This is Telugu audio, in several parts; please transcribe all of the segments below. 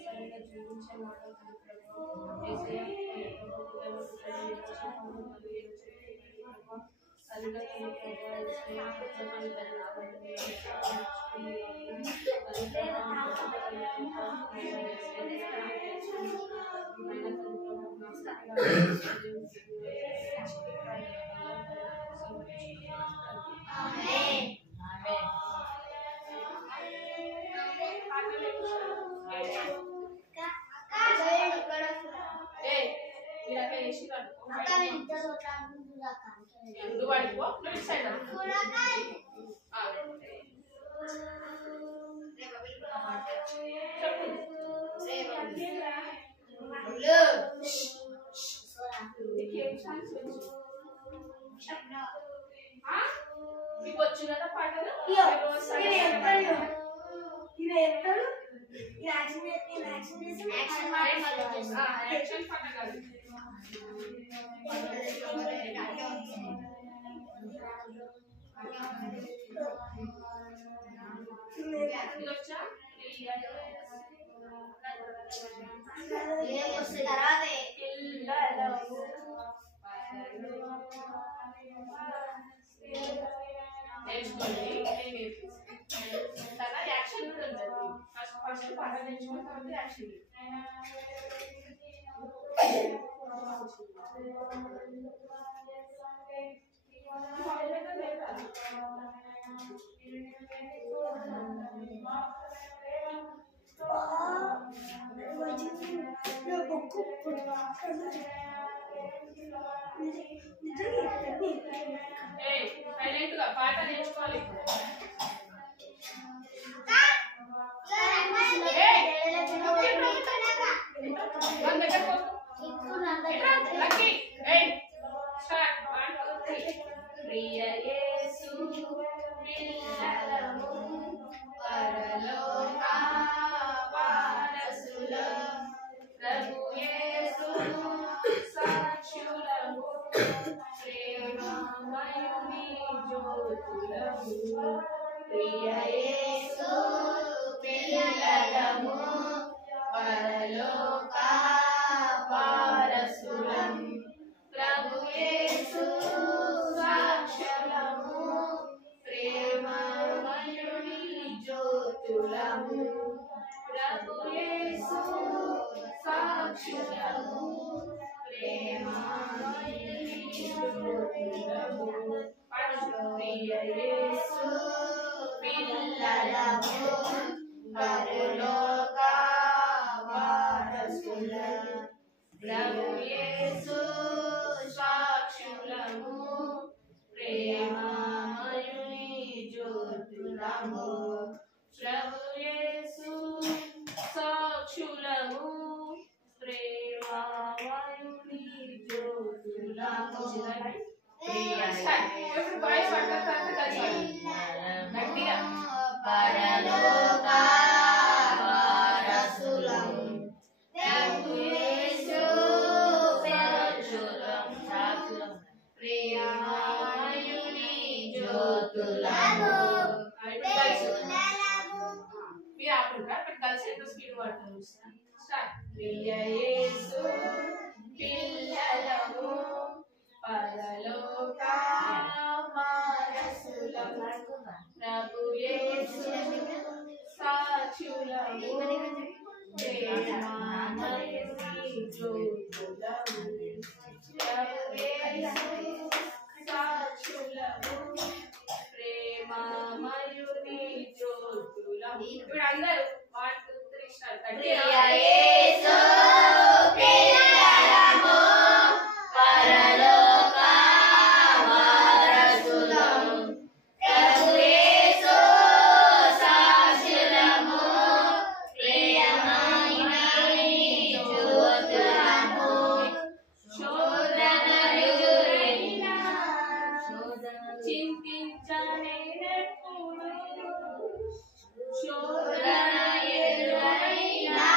సరిగా జీవించేవాడు ప్రభు ఏసయ్య మీకు వచ్చు కదా పాటలు యాక్షన్ పాట కాదు నేర్చుకోండి తర్వాత యాక్షన్ కూడా ఉంటుంది ఫస్ట్ పాట నేర్చుకున్న తర్వాత యాక్షన్ సైలెంట్ గా పాట నేర్చుకోవాలి ప్రియ యేసు పిల్లలము పరలోక వారసులం ప్రభు యేసు సాక్షులము ప్రేమమయుని జ్యోతులము ప్రియ యేసు పిల్లలము పరలోక వారసులం ప్రభు యేసు సాక్షులము ప్రేమమయుని జ్యోతులము ప్రభు యేసు సాక్షులము ప్రేమమయుని జ్యోతులము ప్రియ యేసు పిల్లలము పరలోక వారసులం ప్రభు యేసు సాక్షులము ప్రేమమయుని జ్యోతులము ప్రభు యేసు సాక్షులము ప్రేమమయుని జ్యోతులము ఇప్పుడు బాయ్స్ పడతారు గట్టిగా పరలోక వారసులం ప్రభు యేసు సాక్షులం ప్రేమమయుని జ్యోతులము మీరు ఆపండి అక్కడ కలిసి ఎంత స్పీడ్ పడుతుంది స్టార్ట్ ప్రియ యేసు పిల్లలము పరలోక వారసులం ప్రభు యేసు సాక్షులము ప్రేమమయుని జ్యోతులము ప్రభు యేసు సాక్షులము ప్రేమమయుని జ్యోతులము ఇప్పుడు అందరూ 1 2 3 స్టార్ట్ ప్రియ యేసు పిల్లలము పరలోక వారసులం ప్రభు యేసు సాక్షులము ప్రేమమయుని జ్యోతులము శోధనలెదురైనా చింతించలేనప్పుడు శోధన ఎదురైనా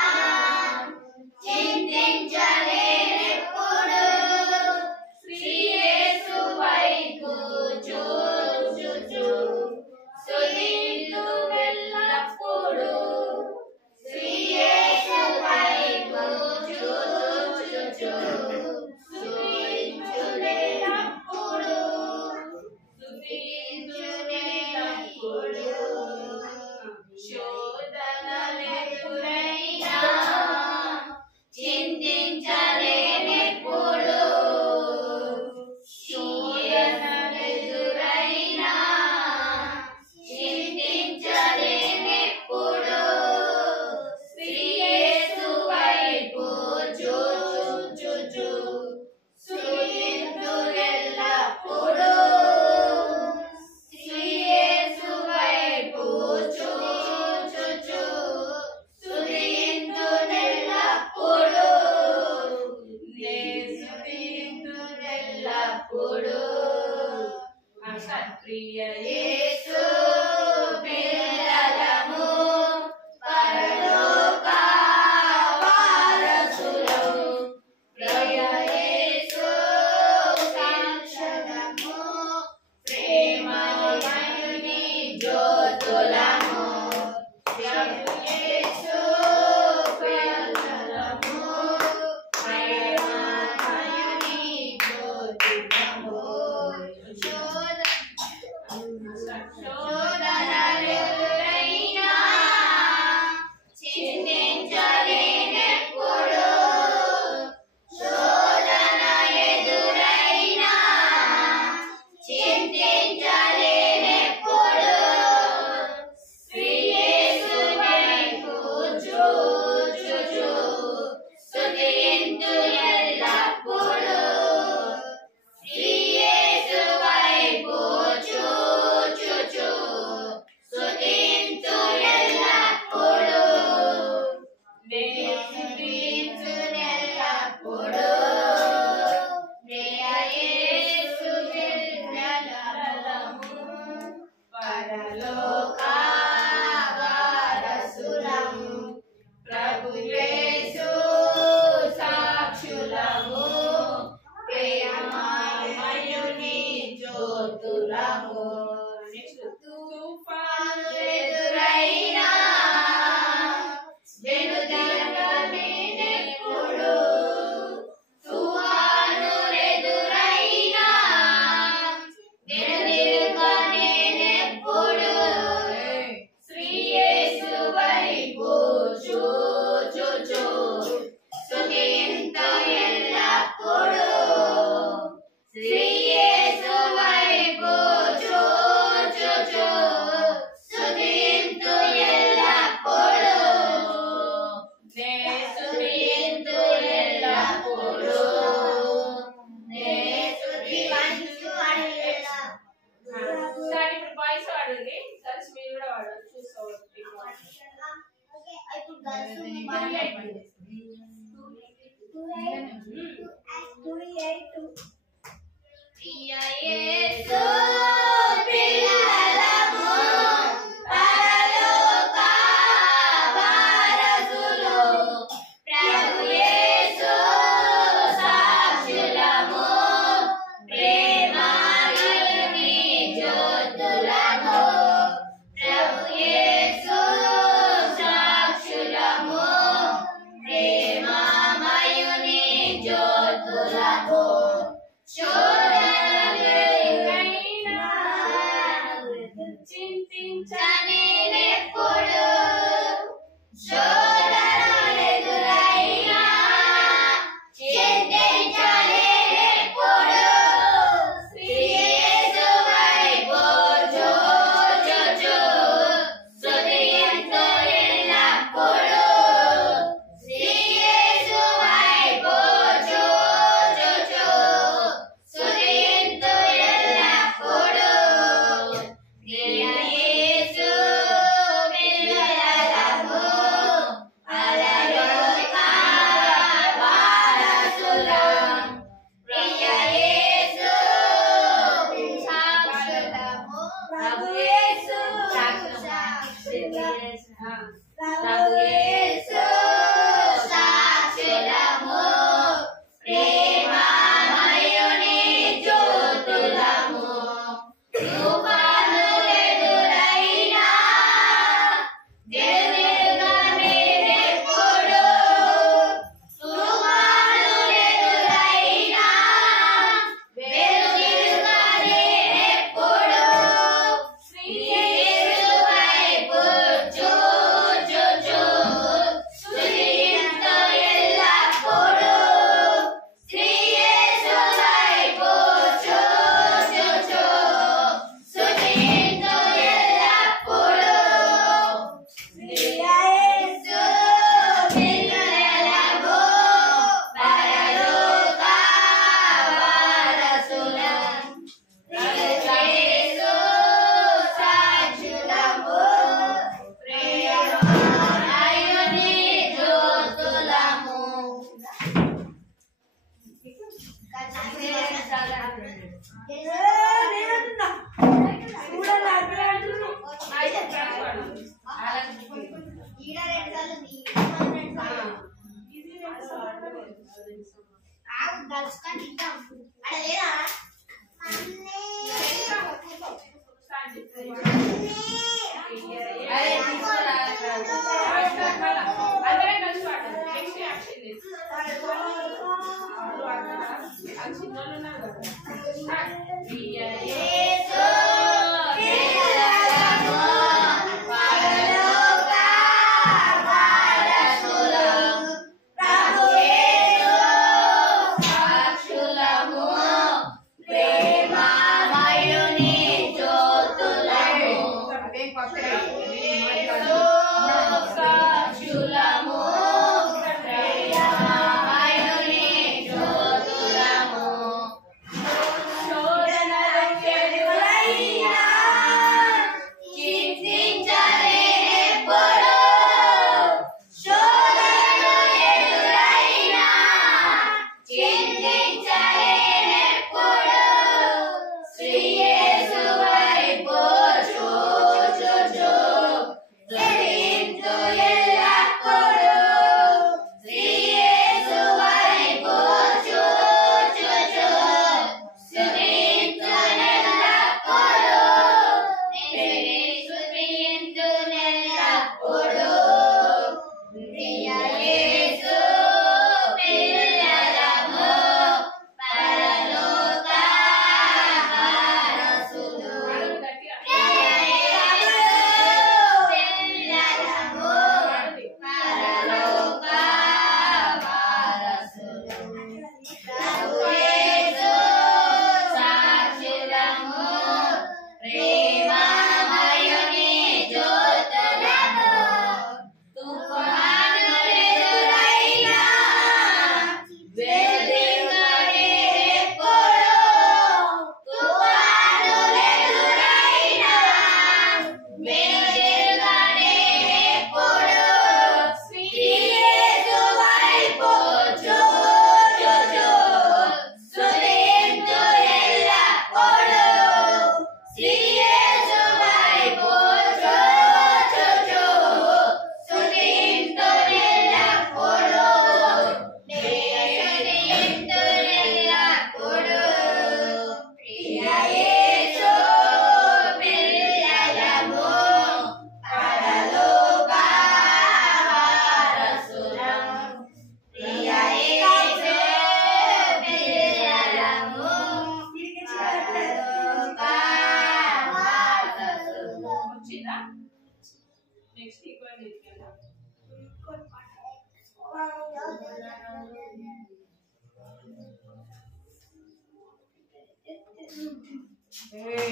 మరణాన్ని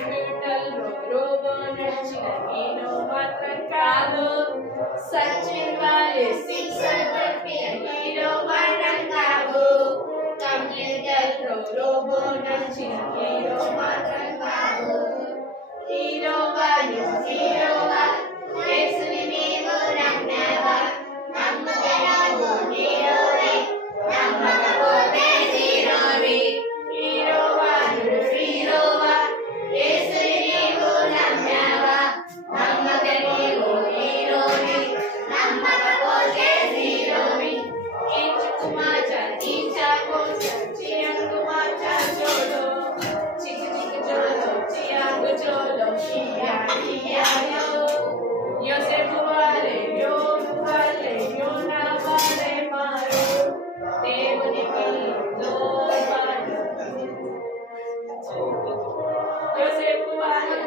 కంప్యూటర్ రోబో నడిచిన నేను మాత్రం కాదు సచివాలయ శిక్షణ పట్టిన హీరో మాత్రం కాదు కంప్యూటర్ రోబో నడిచిన హీరో మాత్రం కాదు హీరోవా హీరోవా యేసుని నీవు నమ్మావా నమ్మగలవు హీరోవే నమ్మకపోతే హీరోవి హీరోవా హీరోవా యేసుని నీవు నమ్మావా నమ్మగలవు హీరోవి నమ్మకపోతే హీరోవి ఇంచుకు మాచ ఇంచాకు చియంగు మాచ చోలో చిక్కు చిక్కు చోలో చియంగు చోలో Yosefu vale, yo na vale maru, దేవునికి లోబడి. యోసేపు vale,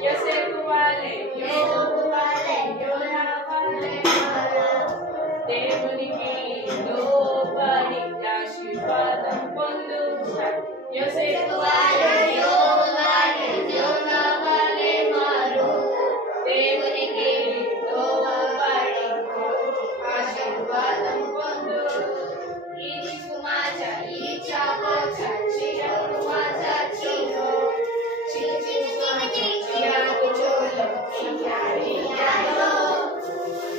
Yosefu vale, yo na vale maru, దేవునికి లోబడి ఆశీర్వాదం పొందు. యోసేపు వలె యోనా వలె మారు, దేవునికి లోబడి ఆశీర్వాదం పొందు. ఇది కుమాచ ఈ చాపో చియో కుమాచ చియో చియాకు చోలో చియాయో.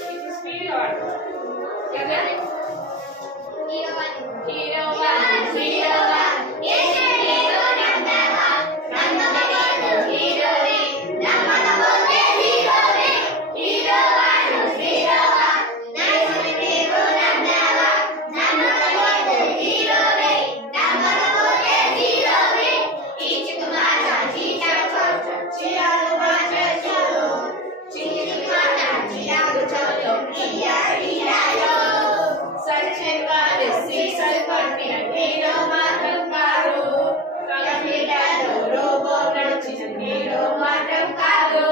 ఇది స్పీడ్ ఆడు. హీరోవా యేసు నీవు నమ్మావా నమ్మగలవు హీరోవే నమ్మకపోతే హీరోవే హీరోవా హీరోవా యేసు నీవు నమ్మావా నమ్మగలవు హీరోవే నమ్మకపోతే హీరోవే ఈచుకు మాట చీచాకు చియాకు మాట చోలో చిక్కు మాట చియాకు చోలో ఇయాయో సచివాలయ శిక్షణ పట్టిన హీరో మాత్రం కాదు కంప్యూటర్ రోబో నడిచిన హీరో మాత్రం కాదు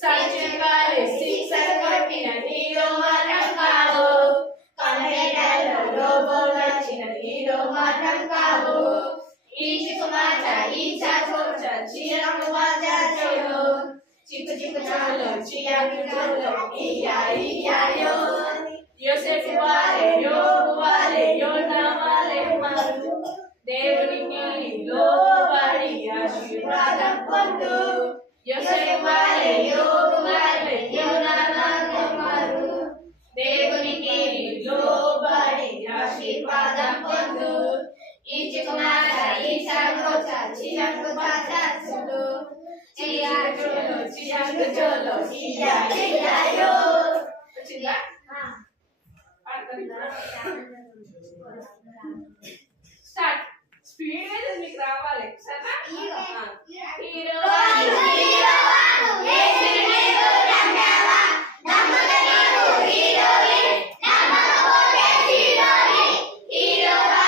సచివాలయ శిక్షణ పట్టిన హీరో మాత్రం కాదు కంప్యూటర్ రోబో నడిచిన హీరో మాత్రం కాదు ఈచుకు మాట ఈచాకు చియాకు మాట చోలో చిక్కు చిక్కు చోలో చియాకు చోలో ఇయాయో యోసేపు వలె యోనా వలె మారు, దేవునికి లోబడి ఆశీర్వాదం పొందు. యోసేపు వలె యోనా వలె మారు, దేవునికి లోబడి ఆశీర్వాదం పొందు. ఈచుకు మాట ఈచాకు చియాకు మాట చోలో చియాకు చోలో ఇయాయో. వచ్చిందా? స్టార్ట్. స్పీడ్ గా మీకు రావాలి సరేనా? హీరోవా యేసు నీవు నమ్మావా నమ్మగలవు హీరోవే నమ్మకపోతే హీరోవే హీరోవా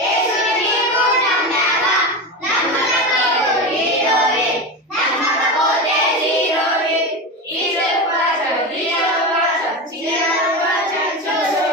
యేసు నీవు నమ్మావా నమ్మగలవు హీరోవే నమ్మకపోతే హీరోవే ఈశ్వర చియాకు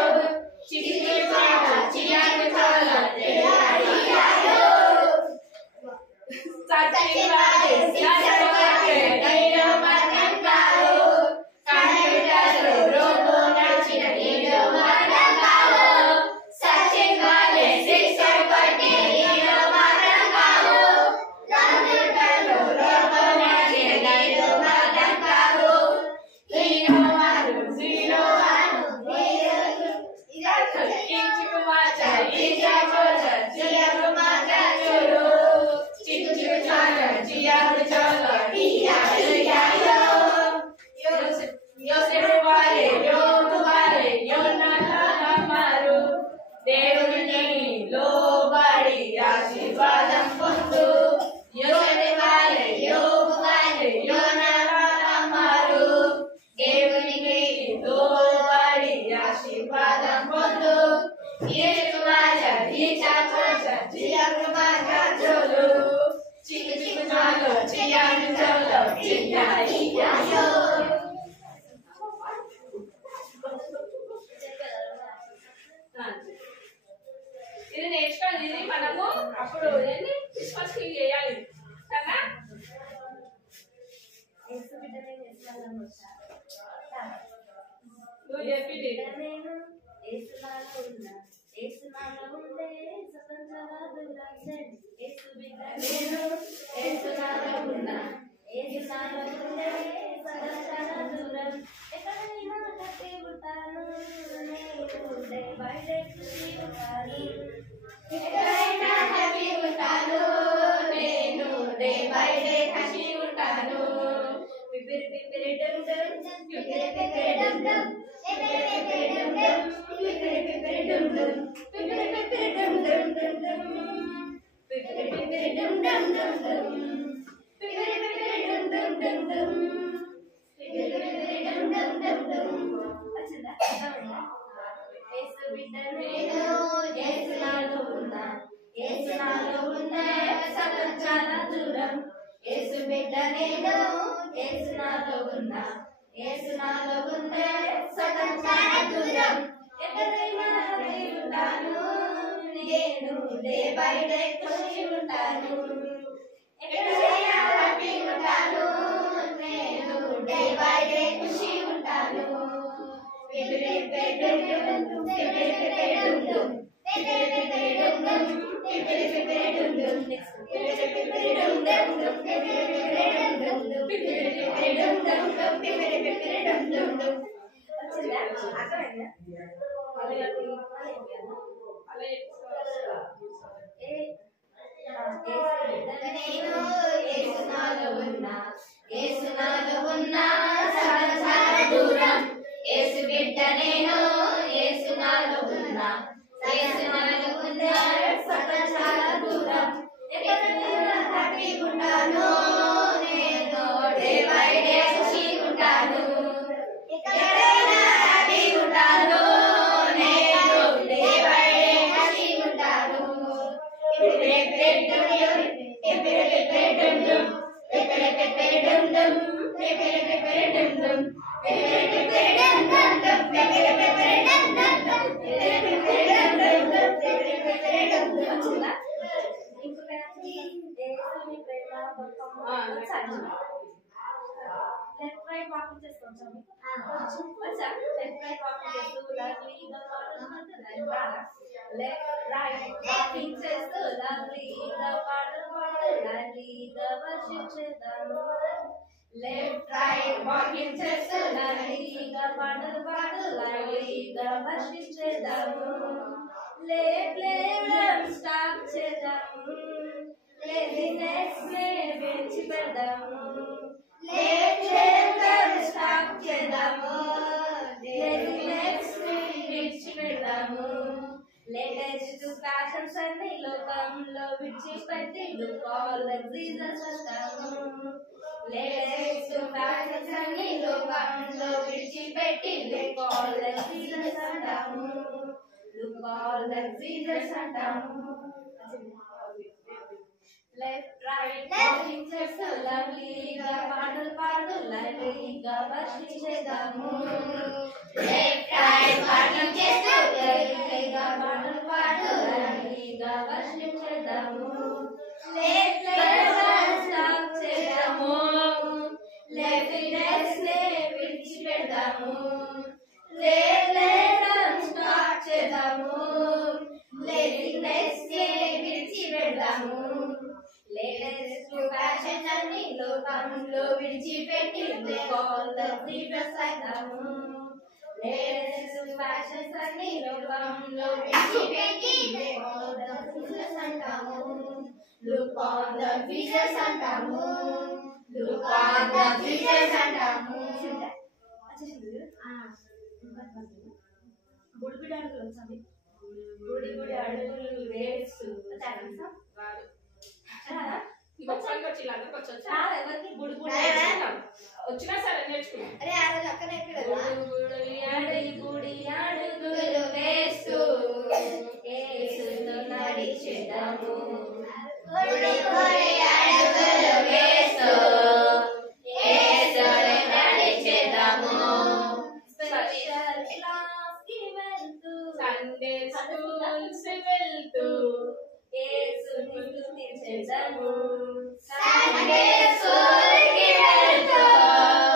Sunday school ki veltu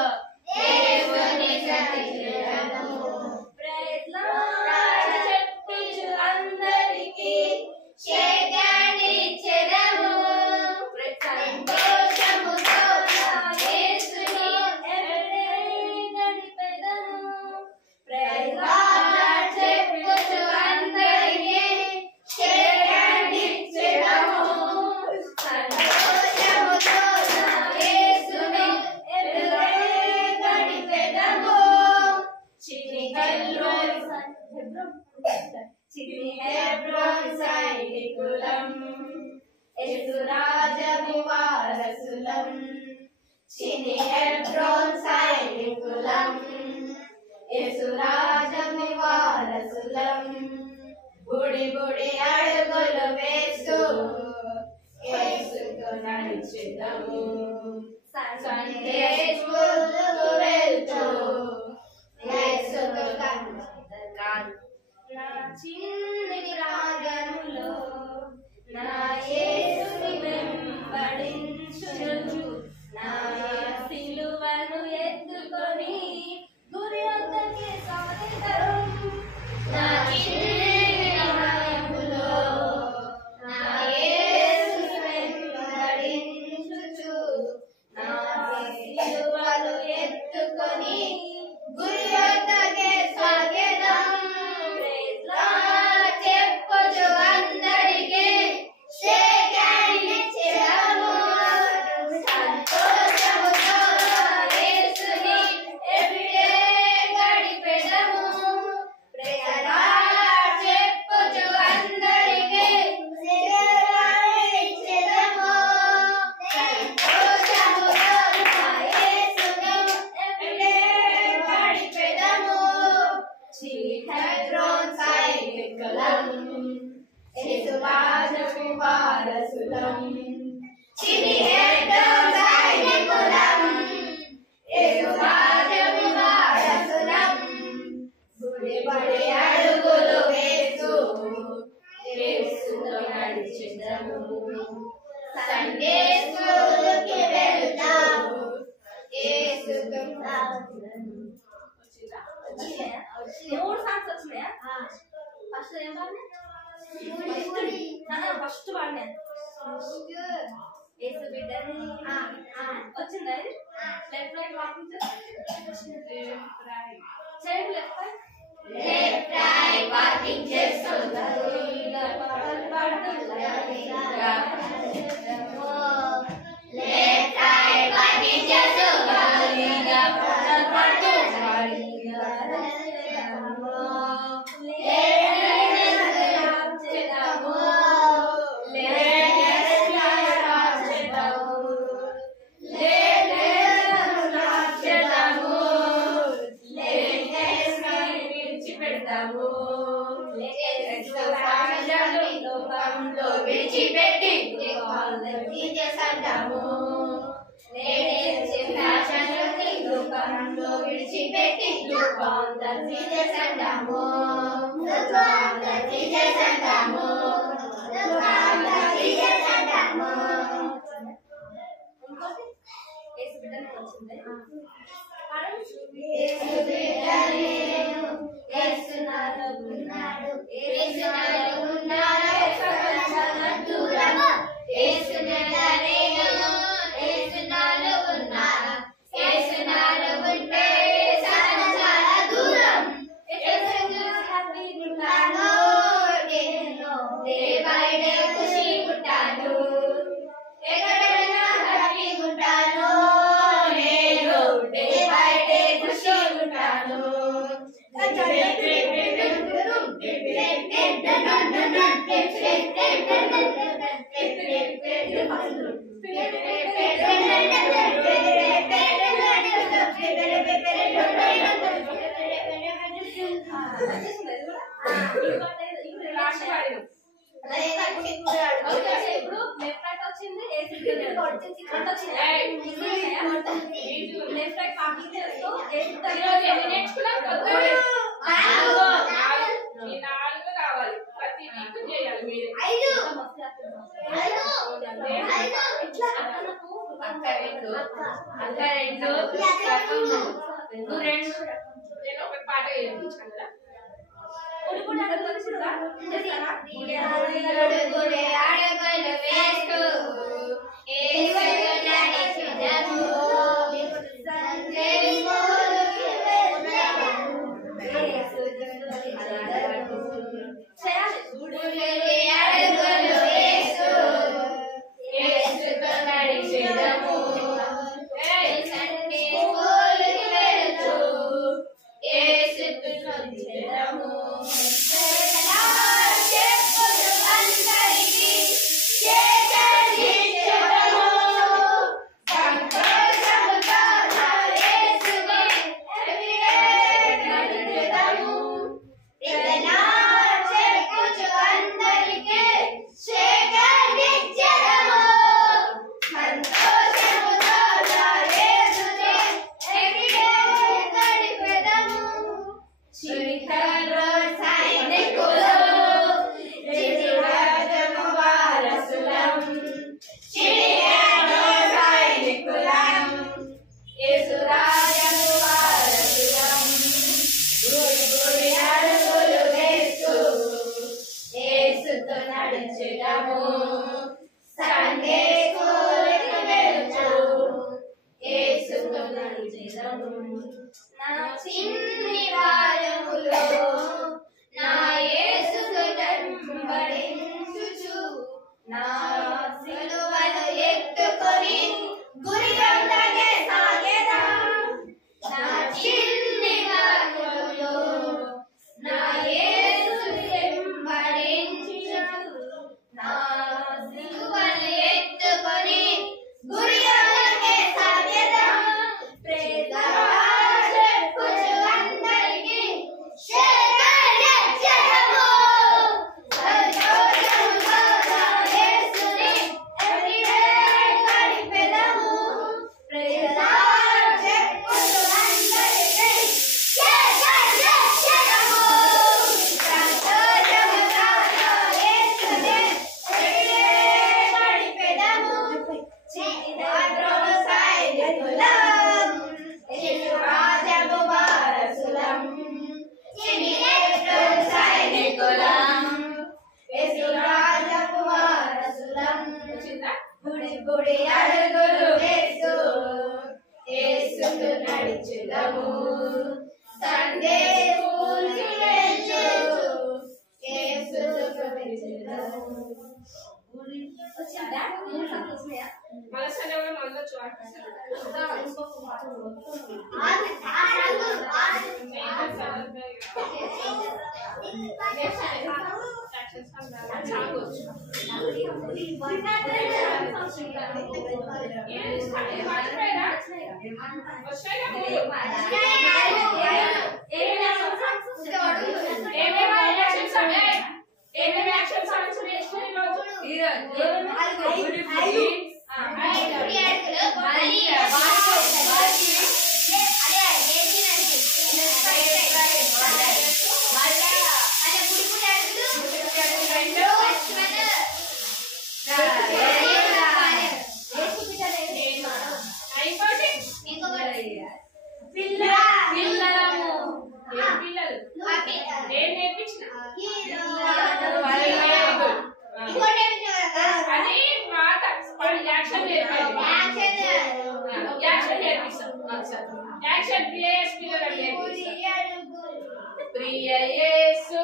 చిన్ని రాగములో నా యేసుని వెంబడించుచు నా సిలువను ఎత్తుకొని గురి వద్దకే సాగెదను. నా చిన్ని రాగములో నా యేసుని వెంబడించుచు నా సిలువను ఎత్తుకొని గురి వద్దకే సాగెదను. చెప్పుచు అందరికీ షేక్ హ్యాండ్ ఇచ్చెదము. సంతోషముతో యేసుని ఎవ్రీడే గడిపెదము. చెప్పుచు అందరికీ షేక్ హ్యాండ్ ఇచ్చెదము. సంతోషముతో యేసుని ఎవ్రీడే గడిపెదము. చీకట్లోని సాయకులం యేసురాజుకు వారసులం. చీకట్లోని సాయకులం యేసురాజుకు వారసులం. బడి బడి అడుగులు వేస్తూ యేసుతో నడిచెదము. సండే స్కూలుకి వెళ్తాము యేసుతో సాగుతాము. మూడు సాంగ్స్ వచ్చినాయా? ఫస్ట్ ఏం పాడినా? ఫస్ట్ పాడినా యేసు బిడ్డని వచ్చిందా? లెఫ్ట్ రైట్ వాకింగ్ చేయండి. లెఫ్ట్ రైట్ వాకింగ్ చేస్తున్నారు. లెఫ్ట్ రైట్ వాకింగ్ విడిచిపెట్టి చేసేసాము. లోకంలో విడిచిపెట్టి చేసేసాము. నడిచెదము నా చిన్ని భారములో నా యేసును వెంబడించుచు నా సిలువను ఎత్తుకొని గురియందనే సాగెదా నా చిన్ని భారములో నా యేసును వెంబడించుచు నా సిలువను ఎత్తుకొని గురియందనే సాగెదా ప్రేమ చెప్పుచు అందరికీ గుడి అడుగులు వేస్తూ యేసును నడిచెదము సండే స్కూల్కి వెళ్ళు యేసును నడిచెదము వచ్చిందా మళ్ళీ సండే మళ్ళీ ప్రియ యేసు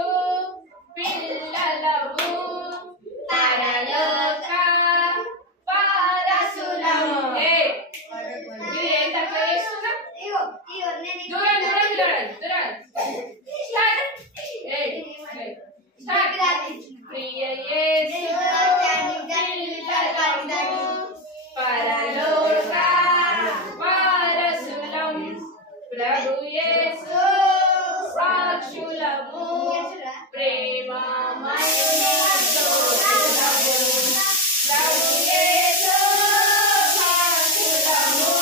పిల్లలము పరలోక వారసులము మీరు ఏం తక్కువ చేస్తున్నా దూరం దూరం ప్రియ యేసు పిల్లలము పరలోక వారసులం ప్రభు యేసు సాక్షులము ప్రేమమయుని జ్యోతులము ప్రభు యేసు సాక్షులము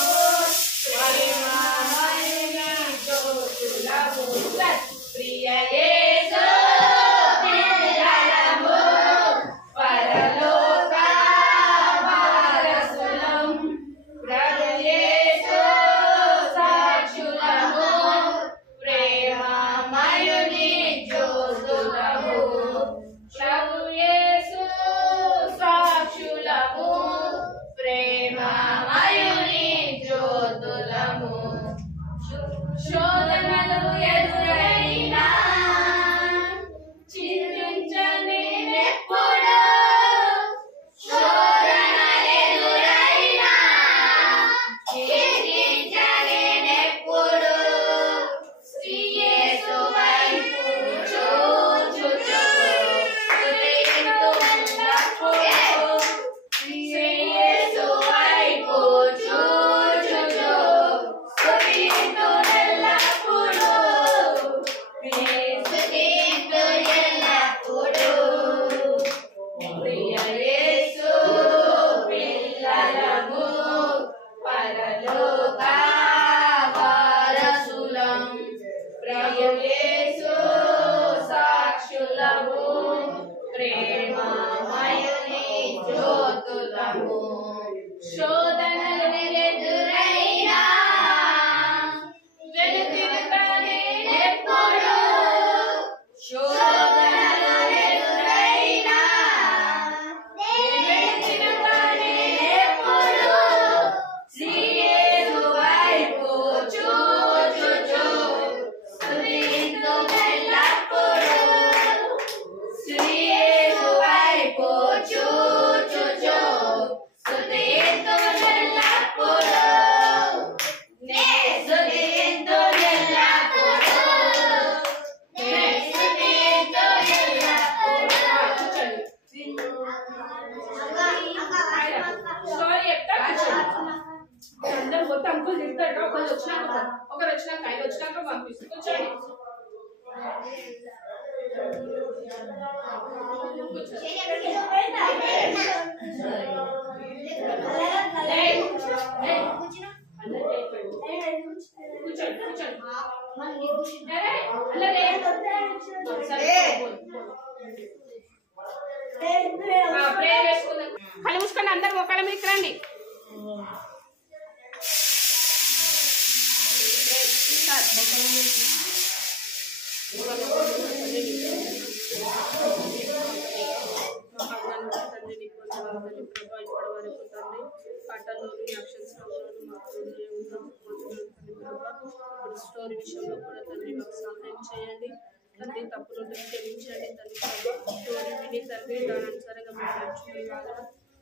ప్రేమమయుని జ్యోతులము ప్రియ యేసు పిల్లలము పరలోక వారసులం ప్రభు యేసు సాక్షులము ప్రేమమయుని జ్యోతులము ప్రభు యేసు సాక్షులము ప్రేమమయుని జ్యోతులము శోధనలు ఎదురైనా చింతించనేనెప్పుడు శోధనలు ఎదురైనా చింతించనేనెప్పుడు శ్రీ యేసు వైపు చూచుచు స్తుతింతున్నప్పుడు శ్రీ యేసు వైపు చూచుచు స్తుతింతున్నప్పుడు తొందరగా ఒకరు వచ్చినాక ఆయన వచ్చినాక పంపిస్తాం. కూర్చోండి. కళ్ళు మూసుకొని అందరు ఒకళ్ళ మీకు రండి. స్టోరీ విషయంలో కూడా తండ్రి మాకు సహాయం చేయండి. తండ్రి తప్పులు క్షమించండి. తండ్రి స్టోరీ విని తండ్రి దాని అనుసారంగా మేము నడుచుకునేలాగా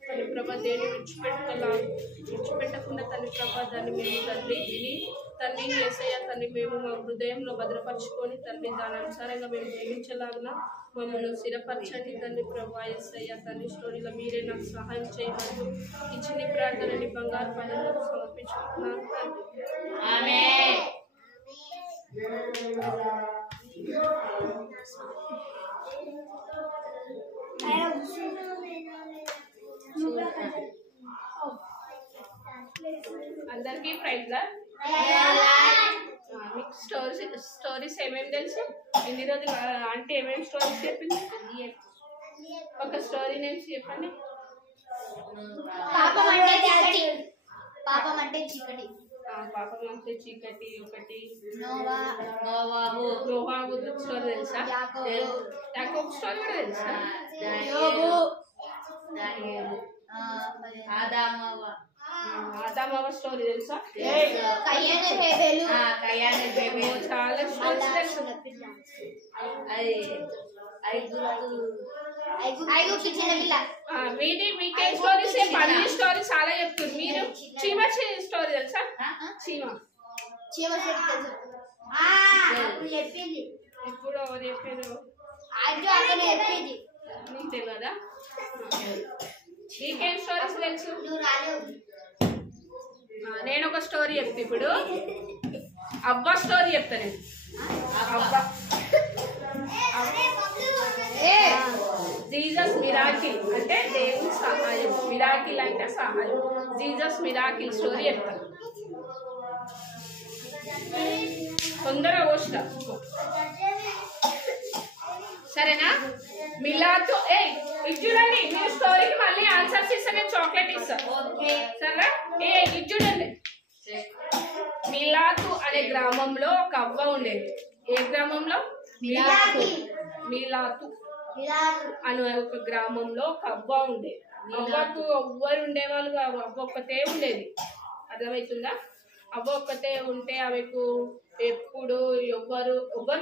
తండ్రి ప్రభా దేన్ని విడిచిపెట్టకుండా తండ్రి ప్రభా దాన్ని మేము తండ్రి విని తండ్రి యేసయ్య తండ్రి మేము మా హృదయంలో భద్రపరుచుకొని తండ్రి దాని అనుసారంగా మేము జీవించలాగిన మమ్మల్ని స్థిరపరచండి తండ్రి ప్రభా యేసయ్య తండ్రి స్టోరీలో మీరే నాకు సహాయం చేయగలరు. ఈ చిన్ని ప్రార్థనని బంగారు పనులకు సమర్పించుకుంటున్నాను తండ్రి. ఆమేన్. అందరికీ ప్రైజ్ మీకు స్టోరీస్ ఏమేమి తెలుసు? ఎన్ని రోజులు అంటే ఏమేమి స్టోరీస్ చెప్పింది? ఒక స్టోరీ నేమ్స్ చెప్పండి. పాపం అంటే చీకటి ఒకటి. నోవాహు స్టోరీ తెలుసా? యాకోబు స్టోరీ కూడా తెలుసా? ఆదామవ్వ స్టోరీ తెలుసా? చాలా స్టోరీస్ తెలుసు. మీకే స్టోరీస్ అన్ని స్టోరీస్ చాలా చెప్తారు మీరు. చీమ స్టోరీ తెలుసా? చీమ చెప్పింది. ఇప్పుడు ఎవరు చెప్పారు? నీకు తెలియదా? నీకేం స్టోరీస్ తెలుసు? నేను ఒక స్టోరీ చెప్తా. ఇప్పుడు అబ్బా స్టోరీ చెప్తా నేను. అబ్బా జీసస్ మిరాకిల్ అంటే దేవుని సహాయం. మిరాకిల్ అంటే సహాయం. జీసస్ మిరాకిల్ స్టోరీ చెప్తా. తొందరగా వస్తా సరేనా? మిలాతు ఇది చూడండి. మీరు స్టోరీకి మళ్ళీ ఆన్సర్స్ ఇస్తా, నేను చాక్లెట్ ఇస్తా సరేనా? ఇది చూడండి. మిలాతు అనే గ్రామంలో ఒక అవ్వ ఉండేది. ఏ గ్రామంలో? మిలాతు అనే ఒక గ్రామంలో ఒక అవ్వ ఉండేది. అవ్వకు ఎవ్వరు ఉండేవాళ్ళు, అవ్వ ఒక్కతే ఉండేది. అర్థమవుతుందా? అవ్వ ఒక్కతే ఉంటే ఆమెకు ఎప్పుడు ఎవ్వరు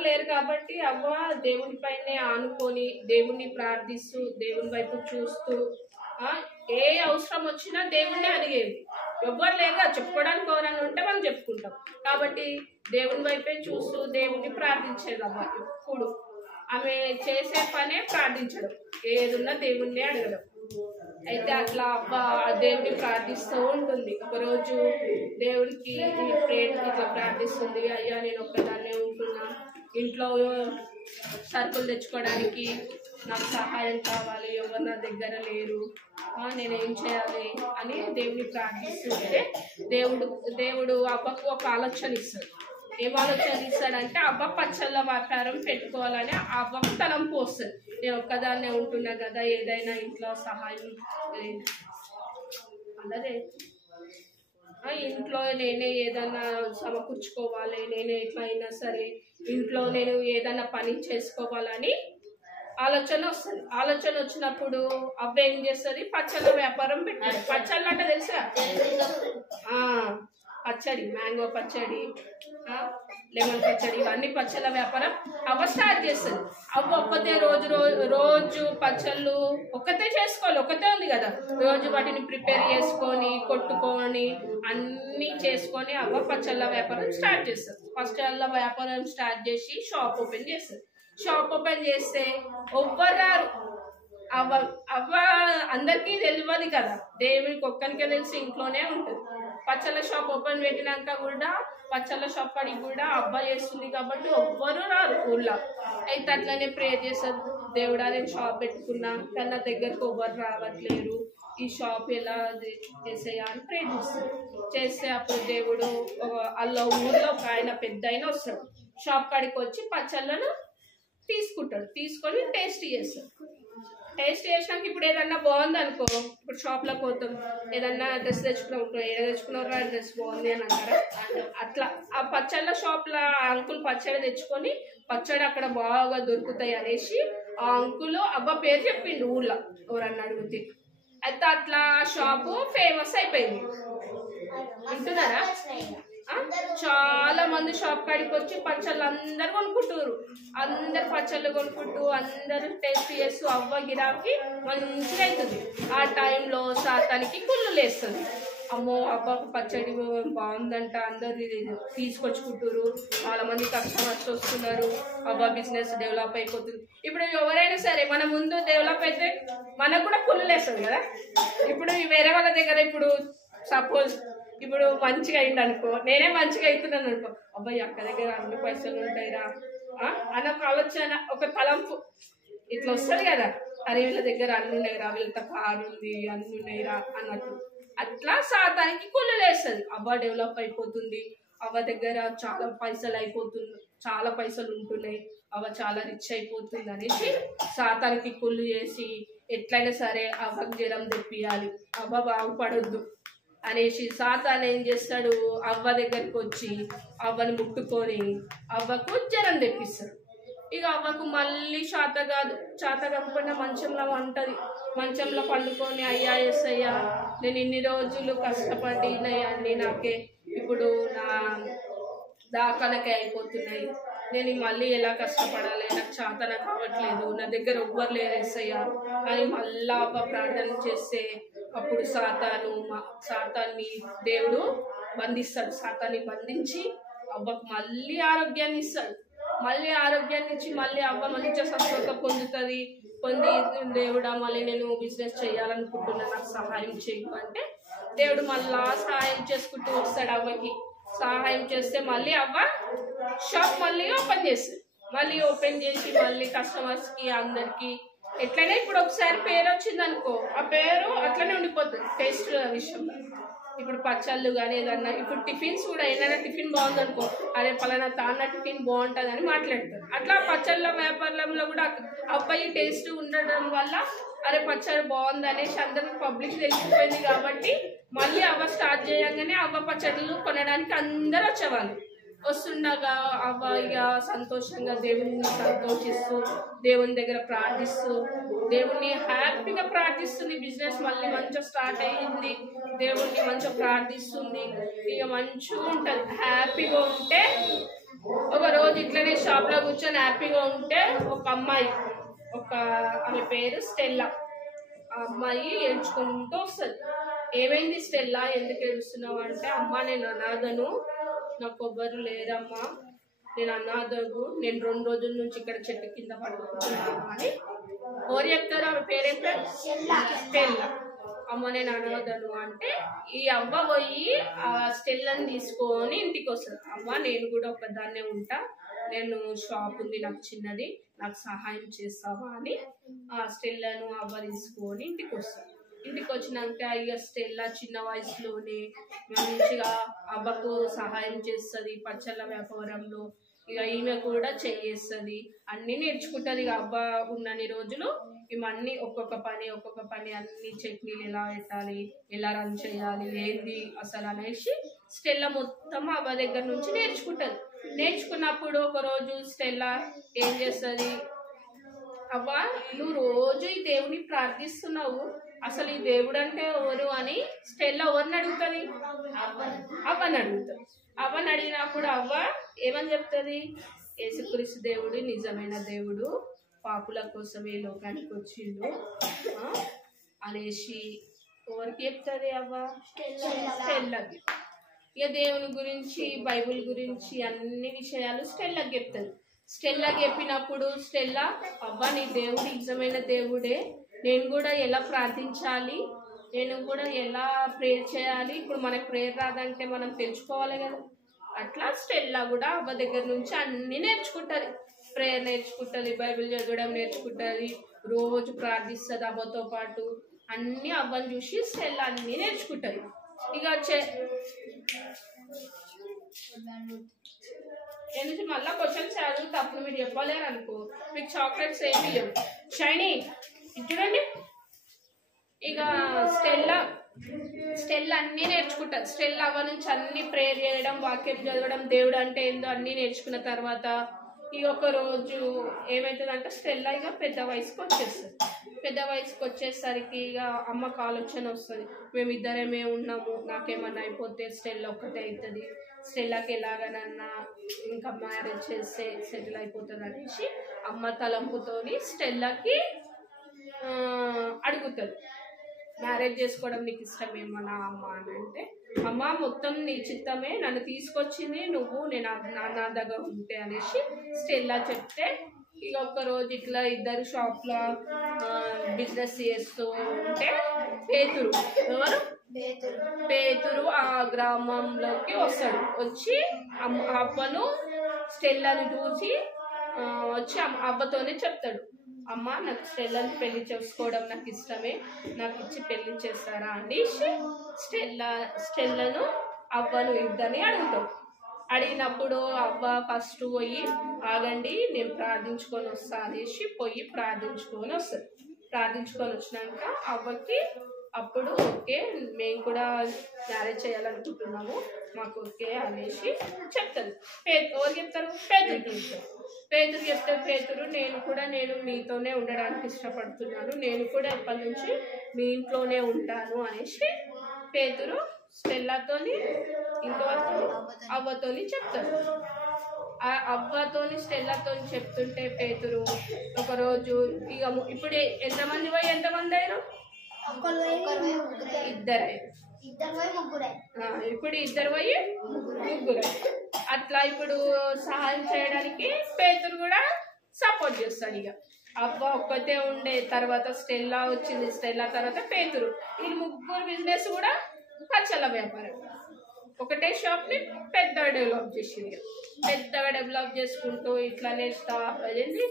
లేరు కాబట్టి అవ్వ దేవుని పైనే ఆనుకొని దేవుణ్ణి ప్రార్థిస్తూ దేవుని వైపు చూస్తూ ఏ అవసరం వచ్చినా దేవుణ్ణి అడిగేది. ఎవ్వరు లేక చెప్పుకోవడానికి ఎవరైనా ఉంటే మనం చెప్పుకుంటాం కాబట్టి దేవుని వైపే చూస్తూ దేవుణ్ణి ప్రార్థించేది అవ్వ. ఎప్పుడు ఆమె చేసే పనే ప్రార్థించడం, ఏదున్నా దేవుణ్ణి అడగడం. అయితే అట్లా అవ్వ దేవుడిని ప్రార్థిస్తూ ఉంటుంది. ఒకరోజు దేవుడికి ఇట్లా ప్రార్థిస్తుంది, అయ్యా నేను ఒక్కదాన్నే ఉంటున్నా, ఇంట్లో సరుకులు తెచ్చుకోవడానికి నాకు సహాయం కావాలి, ఎవరు నా దగ్గర లేరు, నేనేం చేయాలి అని దేవుడిని ప్రార్థిస్తుంటే దేవుడు అవ్వకు ఒక ఆలోచన ఇస్తాడు. ఏం ఆలోచన ఇస్తాడంటే అవ్వ పచ్చళ్ళ వ్యాపారం పెట్టుకోవాలని అవ్వకు తలంపు వస్తుంది. నేను ఒక్కదాన్నే ఉంటున్నా కదా, ఏదైనా ఇంట్లో సహాయం అదే ఇంట్లో నేనే ఏదైనా సమకూర్చుకోవాలి, నేనే ఎట్లా అయినా సరే ఇంట్లో నేను ఏదైనా పని చేసుకోవాలని ఆలోచన వస్తుంది. ఆలోచన వచ్చినప్పుడు అవ్వ ఏం చేస్తుంది? పచ్చళ్ళ వ్యాపారం పెట్టాలి. పచ్చళ్ళు అంటే తెలుసా? పచ్చడి, మ్యాంగో పచ్చడి, లెమన్ పచ్చడి, ఇవన్నీ పచ్చళ్ళ వ్యాపారం అవ్వ స్టార్ట్ చేస్తుంది. అవ్వ ఒక్కతే రోజు పచ్చళ్ళు ఒక్కతే చేసుకోవాలి, ఒక్కతే ఉంది కదా, రోజు వాటిని ప్రిపేర్ చేసుకొని కొట్టుకొని అన్నీ చేసుకొని అవ్వ పచ్చళ్ళ వ్యాపారం స్టార్ట్ చేస్తుంది. పచ్చళ్ళ వ్యాపారం స్టార్ట్ చేసి షాప్ ఓపెన్ చేస్తుంది. షాప్ ఓపెన్ చేస్తే ఎవ్వరు రారు. అవ్వ అందరికీ తెలియదు కదా, దేవునికి ఒక్కరికే తెలిసి ఇంట్లోనే ఉంటుంది. పచ్చళ్ళ షాప్ ఓపెన్ పెట్టినాక కూడా పచ్చళ్ళ షాప్ కాడికి కూడా అబ్బా చేస్తుంది కాబట్టి ఎవ్వరు రారు ఊళ్ళో. అయితే అట్లనే ప్రే చేస్తారు, దేవుడా నేను షాప్ పెట్టుకున్నా కానీ నా దగ్గరకు ఎవ్వరు రావట్లేరు, ఈ షాప్ ఎలా చేసేయా అని ప్రే చేస్తారు. చేస్తే అప్పుడు దేవుడు అలా ఊళ్ళో ఒక ఆయన పెద్ద ఆయన వస్తాడు, షాప్ కాడికి వచ్చి పచ్చళ్ళను తీసుకుంటాడు, తీసుకొని టేస్ట్ చేస్తాడు. టేస్ట్ చేసినాక ఇప్పుడు ఏదన్నా బాగుంది అనుకో, ఇప్పుడు షాప్లోకి పోతాం, ఏదన్నా డ్రెస్ తెచ్చుకున్నాం, ఏదో తెచ్చుకున్నారా డ్రెస్ బాగుంది అని అంటారా, అట్లా ఆ పచ్చళ్ళ షాప్లో అంకుల్ పచ్చడి తెచ్చుకొని పచ్చడి అక్కడ బాగా దొరుకుతాయి అనేసి ఆ అంకుల్ అబ్బా పేరు చెప్పిండు ఊళ్ళో ఎవరన్నా అడిగితే. అయితే అట్లా షాపు ఫేమస్ అయిపోయింది. వింటున్నారా? చాలా మంది షాప్ కాడికి వచ్చి పచ్చళ్ళు అందరు కొనుక్కుంటారు, అందరు పచ్చళ్ళు కొనుక్కుంటూ అందరు టేస్ట్ చేస్తూ అవ్వ గిరాకి మంచిగా అవుతుంది. ఆ టైంలో శాతానికి కుళ్ళు లేస్తుంది, అమ్మో అవ్వకు పచ్చడి బాగుందంట, అందరు తీసుకొచ్చుకుంటారు, చాలా మంది కస్టమర్స్ వస్తున్నారు, అవ్వ బిజినెస్ డెవలప్ అయిపోతుంది. ఇప్పుడు ఎవరైనా సరే మన ముందు డెవలప్ అయితే మనకు కూడా కుళ్ళు లేస్తుంది కదా. ఇప్పుడు వేరే వాళ్ళ దగ్గర ఇప్పుడు సపోజ్ ఇప్పుడు మంచిగా అయింది అనుకో, నేనే మంచిగా అవుతున్నాను అనుకో, అబ్బాయి అక్క దగ్గర అన్ని పైసలు ఉంటాయిరా అని ఒక ఆలోచన, ఒక తలంపు ఇట్లా వస్తుంది కదా. అరే వీళ్ళ దగ్గర అన్ని ఉన్నాయిరా, వీళ్ళతో కారు ఉంది, అన్ని ఉన్నాయిరా అన్నట్టు. అట్లా శాతానికి కుళ్ళు లేస్తుంది, అబ్బా డెవలప్ అయిపోతుంది, అవ్వ దగ్గర చాలా పైసలు అయిపోతుంది, చాలా పైసలు ఉంటున్నాయి, అవ్వ చాలా రిచ్ అయిపోతుంది అనేసి శాతానికి కుళ్ళు చేసి ఎట్లయినా సరే అవ్వకు జ్వరం తెప్పియాలి, అవ్వ బాగుపడొద్దు అనేసి సాతాన్ ఏం చేస్తాడు, అవ్వ దగ్గరికి వచ్చి అవ్వని ముట్టుకొని అవ్వకు జ్వరం తెప్పిస్తాడు. ఇక అవ్వకు మళ్ళీ చేత కాకపోయినా మంచంలో ఉంటుంది, మంచంలో పండుకొని అయ్యా ఎస్ అయ్యా నేను ఇన్ని రోజులు కష్టపడినాయండి, నాకే ఇప్పుడు నా దాకానకే అయిపోతున్నాయి, నేను మళ్ళీ ఎలా కష్టపడాలి, నాకు చేతన కావట్లేదు, నా దగ్గర ఎవ్వరు లేరు ఎస్సయ్యా అని మళ్ళా అవ్వ ప్రార్థన చేస్తే అప్పుడు సాతాన్ని దేవుడు బంధిస్తాడు. సాతాన్ని బంధించి అవ్వకు మళ్ళీ ఆరోగ్యాన్ని ఇస్తాడు. మళ్ళీ ఆరోగ్యాన్ని ఇచ్చి మళ్ళీ అవ్వ మంచిగా స్వస్థత పొంది దేవుడా మళ్ళీ నేను బిజినెస్ చేయాలనుకుంటున్నా, నాకు సహాయం చేయు అంటే దేవుడు మళ్ళా సహాయం చేసుకుంటూ వస్తాడు. అవ్వకి సహాయం చేస్తే మళ్ళీ అవ్వ షాప్ మళ్ళీ ఓపెన్ చేస్తుంది. మళ్ళీ ఓపెన్ చేసి మళ్ళీ కస్టమర్స్కి అందరికి ఎట్లయినా ఇప్పుడు ఒకసారి పేరు వచ్చింది అనుకో, ఆ పేరు అట్లనే ఉండిపోతుంది టేస్ట్ విషయంలో. ఇప్పుడు పచ్చళ్ళు కానీ ఏదన్నా, ఇప్పుడు టిఫిన్స్ కూడా ఏదైనా టిఫిన్ బాగుందనుకో, అరే పలానా తాన్న టిఫిన్ బాగుంటుంది అని మాట్లాడతారు. అట్లా పచ్చళ్ళ వ్యాపారంలో కూడా అబ్బాయి టేస్ట్ ఉండడం వల్ల అరే పచ్చడి బాగుంది అనేసి అందరికి పబ్లిక్ తెలిసిపోయింది కాబట్టి మళ్ళీ అవ్వ స్టార్ట్ చేయగానే అవ్వ పచ్చళ్ళు కొనడానికి అందరు వచ్చేవాళ్ళు. వస్తుండగా అవ్వ ఇక సంతోషంగా దేవుని సంతోషిస్తూ దేవుని దగ్గర ప్రార్థిస్తూ దేవుణ్ణి హ్యాపీగా ప్రార్థిస్తుంది. బిజినెస్ మళ్ళీ మంచిగా స్టార్ట్ అయ్యింది, దేవుణ్ణి మంచిగా ప్రార్థిస్తుంది, ఇక మంచిగా ఉంటుంది. హ్యాపీగా ఉంటే ఒక రోజు ఇట్లనే షాప్లో కూర్చొని హ్యాపీగా ఉంటే ఒక అమ్మాయి, ఆమె పేరు స్టెల్లా, ఆ అమ్మాయి ఏడ్చుకుంటూ వస్తుంది. ఏమైంది స్టెల్లా, ఎందుకు ఏడుస్తున్నావు అంటే, అమ్మ నేను అనాథను, నాకు ఎవ్వరు లేరమ్మా, నేను అనాథను, నేను 2 రోజుల నుంచి ఇక్కడ చెట్టు కింద పడుకుంటున్నాను అని ఎవరు చెప్తారు, ఆమె పేరేంటే స్టెల్లా. అమ్మ నేను అనాథను అంటే ఈ అవ్వ పోయి ఆ స్టెల్లని తీసుకొని ఇంటికి వస్తుంది. అమ్మ నేను కూడా ఒకదాన్నే ఉంటా, నేను షాప్ ఉంది నాకు చిన్నది, నాకు సహాయం చేస్తావా అని ఆ స్టెల్లను అవ్వ తీసుకొని ఇంటికి వస్తుంది. ఇంటికి వచ్చినాక ఇక స్టెల్లా చిన్న వయసులోనే మంచిగా అవ్వకు సహాయం చేస్తుంది పచ్చళ్ళ వ్యాపారంలో. ఇక ఈమె కూడా చేస్తుంది, అన్నీ నేర్చుకుంటుంది. ఇక అవ్వ ఉన్నన్ని రోజులు ఇవన్నీ ఒక్కొక్క పని అన్ని చట్నీలు ఎలా పెట్టాలి, ఎలా రన్ చేయాలి, ఏంది అసలు అనేసి స్టెల్లా మొత్తం అవ్వ దగ్గర నుంచి నేర్చుకుంటుంది. నేర్చుకున్నప్పుడు ఒకరోజు స్టెల్లా ఏం చేస్తుంది, అవ్వ నువ్వు రోజు ఈ దేవుని ప్రార్థిస్తున్నావు, అసలు ఈ దేవుడు అంటే ఎవరు అని స్టెల్లా ఎవరిని అడుగుతుంది, అవ్వని అడుగుతుంది. అవ్వని అడిగినప్పుడు అవ్వ ఏమని చెప్తుంది, యేసుక్రీస్తు దేవుడు నిజమైన దేవుడు, పాపుల కోసమే లోకానికి వచ్చిండు అనేసి ఎవరికి చెప్తుంది అవ్వ, స్టెల్లాకి. ఇక దేవుని గురించి బైబిల్ గురించి అన్ని విషయాలు స్టెల్లాకి చెప్తుంది. స్టెల్లాకి చెప్పినప్పుడు స్టెల్లా అవ్వ నీ దేవుడు నిజమైన దేవుడే, నేను కూడా ఎలా ప్రార్థించాలి నేను కూడా ఎలా ప్రేయర్ చేయాలి, ఇప్పుడు మనకు ప్రేయర్ రాదంటే మనం తెలుసుకోవాలి కదా. అట్లా స్టెల్లా కూడా అవ్వ దగ్గర నుంచి అన్నీ నేర్చుకుంటుంది. ప్రేయర్ నేర్చుకుంటుంది, బైబిల్ చదవడం నేర్చుకుంటుంది, రోజు ప్రార్థిస్తుంది అవ్వతో పాటు. అన్నీ అవ్వని చూసి స్టెల్లా అన్నీ నేర్చుకుంటుంది. ఇక ఎందుకు మళ్ళీ క్వశ్చన్స్ చదువు తప్పుడు మీరు చెప్పలేరు అనుకో, మీకు చాక్లెట్స్ ఏమి లేవు. షైనీ చూడండి. ఇక స్టెల్లా అన్నీ నేర్చుకుంటారు. స్టెల్లా అవ్వ నుంచి అన్ని ప్రేయర్ చేయడం, వాక్యం చదవడం, దేవుడు అంటే ఏందో అన్నీ నేర్చుకున్న తర్వాత ఇక ఒక రోజు ఏమవుతుందంటే స్టెల్లా ఇక పెద్ద వయసుకి వచ్చేస్తుంది. పెద్ద వయసుకి వచ్చేసరికి ఇక అమ్మకు ఆలోచన వస్తుంది, మేమిద్దరమే ఉన్నాము, నాకేమన్నా అయిపోతే స్టెల్లా ఒక్కటే అవుతుంది, స్టెల్లాకి ఎలాగనన్నా ఇంకా మ్యారేజ్ చేస్తే సెటిల్ అయిపోతుంది అనేసి అమ్మ తలంపుతోని స్టెల్లాకి అడుగుతుంది, మ్యారేజ్ చేసుకోవడం నీకు ఇష్టమేమన్నా అమ్మ అని. అంటే అమ్మ మొత్తం నీ చిత్తమే, నన్ను తీసుకొచ్చింది నువ్వు, నేను నా దగ్గర ఉంటే అనేసి స్టెల్లా చెప్తే ఇక ఒక్కరోజు ఇట్లా ఇద్దరు షాప్లో బిజినెస్ చేస్తూ ఉంటే పేతురు ఆ గ్రామంలోకి వస్తాడు. వచ్చి అవ్వను స్టెల్లాను చూసి వచ్చి అవ్వతోనే చెప్తాడు, అమ్మ నాకు స్టెల్లాని పెళ్లి చేసుకోవడం నాకు ఇష్టమే, నాకు ఇచ్చి పెళ్లి చేస్తారా అనేసి స్టెల్లను అవ్వను ఇద్దరిని అడుగుతాడు. అడిగినప్పుడు అవ్వ ఫస్ట్ పోయి ఆగండి నేను ప్రార్థించుకొని వస్తా అనేసి పోయి ప్రార్థించుకొని వస్తుంది. ప్రార్థించుకొని వచ్చినాక అవ్వకి అప్పుడు ఓకే మేము కూడా మ్యారేజ్ చేయాలనుకుంటున్నాము, మాకు ఓకే అనేసి చెప్తారు. ఎవరు చెప్తారు? పేతురుకి చెప్తారు. పేతురు చెప్తే పేతురు నేను మీతోనే ఉండడానికి ఇష్టపడుతున్నాను, నేను కూడా ఇప్పటి నుంచి మీ ఇంట్లోనే ఉంటాను అనేసి పేతురు స్టెల్లాతోని ఇంకోతో అవ్వతోని చెప్తాడు. ఆ అవ్వతోని స్టెల్లాతోని చెప్తుంటే పేతురు ఒకరోజు ఇక ఇప్పుడు ఎంతమంది అయ్యారు? ఇప్పుడు ఇద్దరు పోయి ముగ్గురు. అట్లా ఇప్పుడు సహాయం చేయడానికి పేతురు కూడా సపోర్ట్ చేస్తాడు. ఇక అవ్వ ఒక్కతే ఉండే, తర్వాత స్టెల్లా వచ్చింది, స్టెల్లా తర్వాత పేతురు, ఈ ముగ్గురు బిజినెస్ కూడా పచ్చళ్ళ వ్యాపారం. ఒకటే షాప్ని పెద్దగా డెవలప్ చేసింది. పెద్దగా డెవలప్ చేసుకుంటూ ఇట్లానే అదేంటి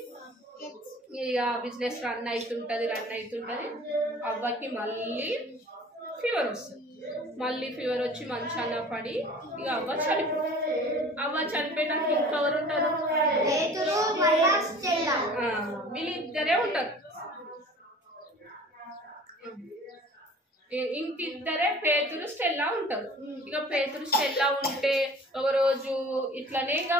ఇక బిజినెస్ రన్ అవుతుంటుంది. అవ్వకి మళ్ళీ ఫీవర్ వస్తుంది. మళ్ళీ ఫీవర్ వచ్చి మంచాన పడి ఇక అవ్వ చనిపోయినాక ఇంకెవరు ఉంటారు? వీళ్ళిద్దరే ఉంటారు. ఇంకిద్దరే పేతురు స్టెల్లా ఉంటారు. ఇక పేతురు స్టెల్లా ఉంటే ఒకరోజు ఇట్లనే ఇక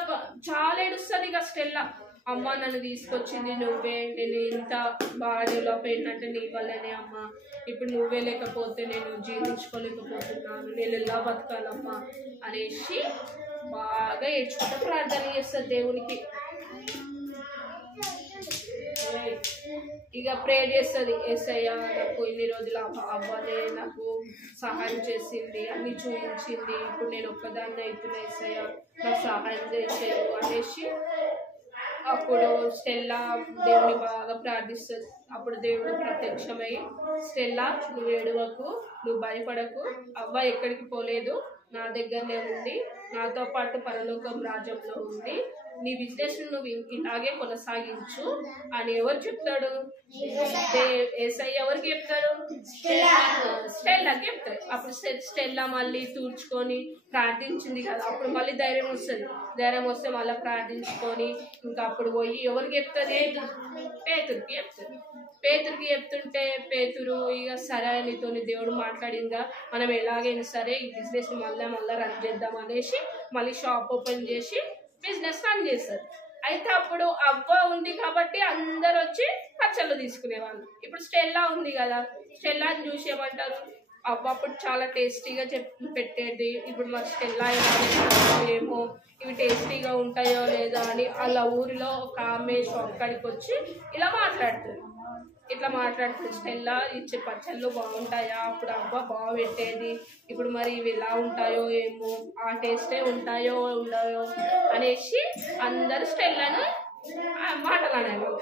చాలా ఏడుస్తుంది. ఇక స్టెల్లా, అమ్మ నన్ను తీసుకొచ్చింది నువ్వే, నేను ఇంత బాగా డెవలప్ అయినట్టే నీ వల్లనే అమ్మ, ఇప్పుడు నువ్వే లేకపోతే నేను జీర్ణించుకోలేకపోతున్నాను, నేను ఎలా బతకాలమ్మా అనేసి బాగా ఏడ్చుకుంటూ ప్రార్థన చేస్తుంది దేవునికి. ఇక ప్రేయర్ చేస్తుంది, యేసయ్య నాకు ఇన్ని రోజులు అవ్వనే నాకు సహాయం చేసింది, అన్ని చూపించింది, ఇప్పుడు నేను ఒక్కదాన్ని అవుతున్నా, యేసయ్య నాకు సహాయం చేసేది అనేసి అప్పుడు స్టెల్లా దేవుని బాగా ప్రార్థిస్తుంది. అప్పుడు దేవుడు ప్రత్యక్షమై, స్టెల్లా నువ్వు ఏడవకు, నువ్వు భయపడకు, అవ్వ ఎక్కడికి పోలేదు, నా దగ్గరనే ఉంది, నాతో పాటు పరలోకం రాజ్యంలో ఉంది, నీ బిజినెస్ నువ్వు ఇలాగే కొనసాగించు అని ఎవరు చెప్తాడు? యేసయ్య ఎవరికి చెప్తారు? స్టెల్లాకి చెప్తారు. అప్పుడు స్టెల్లా మళ్ళీ తూర్చుకొని ప్రార్థించింది కదా, అప్పుడు మళ్ళీ ధైర్యం వస్తుంది. ధైర్యం వస్తే మళ్ళీ ప్రార్థించుకొని ఇంకా అప్పుడు పోయి ఎవరికి చెప్తుంది? పేతురుకి చెప్తుంది. పేతురుకి చెప్తుంటే పేతురు ఇక సరే నీతో దేవుడు మాట్లాడిందా, మనం ఎలాగైనా సరే ఈ బిజినెస్ మళ్ళీ రన్ చేద్దాం అనేసి మళ్ళీ షాప్ ఓపెన్ చేసి బిజినెస్ రన్ చేస్తారు. అయితే అప్పుడు అవ్వ ఉంది కాబట్టి అందరు వచ్చి పచ్చళ్ళు తీసుకునేవాళ్ళు. ఇప్పుడు స్టెల్లా ఉంది కదా, స్టెల్లాని చూసి ఏమంటారు? అవ్వ అప్పుడు చాలా టేస్టీగా పెట్టేది, ఇప్పుడు మరి స్టెల్లా ఏమో ఇవి టేస్టీగా ఉంటాయో లేదా అని అలా ఊరిలో ఒక ఆమె షాప్ కాడికి వచ్చి ఇలా మాట్లాడుతుంది. ఇట్లా మాట్లాడుతుంది, స్టెల్లా ఇచ్చే పచ్చళ్ళు బాగుంటాయా, అప్పుడు అవ్వ బాగా పెట్టేది, ఇప్పుడు మరి ఇవి ఎలా ఉంటాయో ఏమో, ఆ టేస్టే ఉంటాయో ఉండయో అనేసి అందరు స్టెల్లాను మాటలు అనేవాళ్ళు.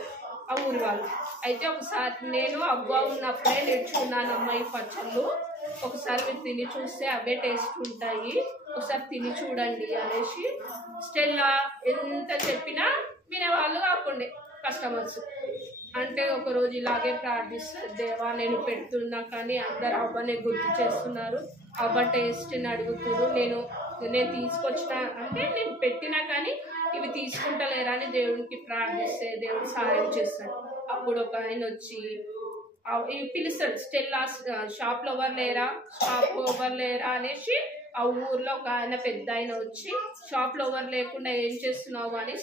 ఆ ఊరి వాళ్ళు. అయితే ఒకసారి నేను అవ్వ ఉన్నప్పుడే నేర్చుకున్నానమ్మా ఈ పచ్చళ్ళు, ఒకసారి మీరు తిని చూస్తే అవే టేస్ట్ ఉంటాయి, ఒకసారి తిని చూడండి అనేసి స్టెల్లా ఎంత చెప్పినా వినేవాళ్ళు కాకుండే కస్టమర్స్. అంటే ఒకరోజు ఇలాగే ప్రార్థిస్తారు, దేవా నేను పెడుతున్నా కానీ అందరు అవ్వనే గుర్తు చేస్తున్నారు, అవ్వ టేస్ట్ని అడుగుతున్నారు, నేను తీసుకొచ్చిన అంటే నేను పెట్టినా కానీ ఇవి తీసుకుంటలేరా అని దేవునికి ప్రార్థిస్తే దేవుడు సహాయం చేస్తాడు. అప్పుడు ఒక ఆయన వచ్చి ఇవి పిలుస్తాడు, స్టెల్లా షాప్లో ఎవరు లేరా అనేసి ఆ ఊర్లో ఒక ఆయన పెద్ద ఆయన వచ్చి షాప్లో ఎవరు లేకుండా ఏం చేస్తున్నావు అని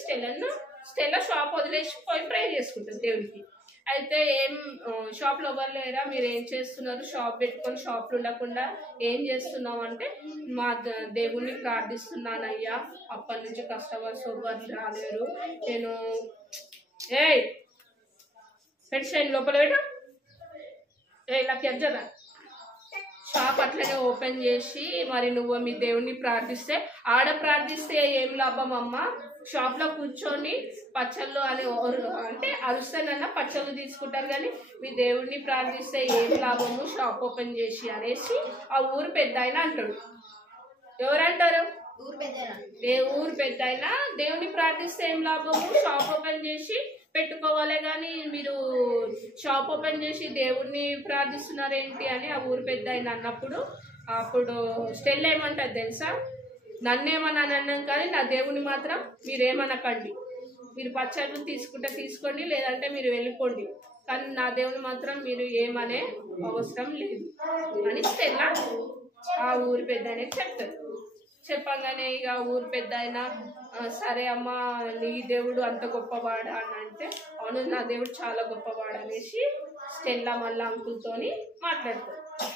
స్టెల్లా షాప్ వదిలేసి పోయి ప్రే చేసుకుంటుంది దేవుడికి. అయితే షాప్లో ఎవరు లేరా, మీరు ఏం చేస్తున్నారు, షాప్ పెట్టుకొని షాప్లో ఉండకుండా ఏం చేస్తున్నావు అంటే, మా దేవుణ్ణి ప్రార్థిస్తున్నానయ్యా, అప్పటి నుంచి కస్టమర్స్ ఎవరు రాలేరు, నేను పెట్టి లోపల పెట్టు ఇలా కెచ్చదా షాప్ అట్లనే ఓపెన్ చేసి మరి నువ్వు మీ దేవుణ్ణి ప్రార్థిస్తే ఆడ ప్రార్థిస్తే ఏం లాభం అమ్మ, షాప్లో కూర్చొని పచ్చళ్ళు అని అంటే అరుస్తానన్నా పచ్చళ్ళు తీసుకుంటారు కానీ మీ దేవుణ్ణి ప్రార్థిస్తే ఏం లాభము షాప్ ఓపెన్ చేసి అనేసి ఆ ఊరు పెద్ద ఆయన అంటాడు. ఎవరంటారు? ఊరు పెద్ద ఆయన దేవుణ్ణి ప్రార్థిస్తే ఏం లాభము, షాప్ ఓపెన్ చేసి పెట్టుకోవాలి కానీ మీరు షాప్ ఓపెన్ చేసి దేవుడిని ప్రార్థిస్తున్నారేంటి అని ఆ ఊరు పెద్ద ఆయన అన్నప్పుడు, అప్పుడు స్టెల్ ఏమంటారు తెలుసా, నన్నేమన్నా అన్నాం కానీ నా దేవుని మాత్రం మీరేమనకండి, మీరు పచ్చళ్ళు తీసుకుంటే తీసుకోండి లేదంటే మీరు వెళ్ళిపోండి, కానీ నా దేవుని మాత్రం మీరు ఏమనే అవసరం లేదు అని స్టెల్లా ఆ ఊరి పెద్ద ఆయనకి చెప్తారు. చెప్పగానే ఇక ఊరు పెద్ద ఆయన సరే అమ్మ నీ దేవుడు అంత గొప్పవాడా అని అంటే, అవును నా దేవుడు చాలా గొప్పవాడు అనేసి స్టెల్లా మళ్ళీ అంకుల్తోని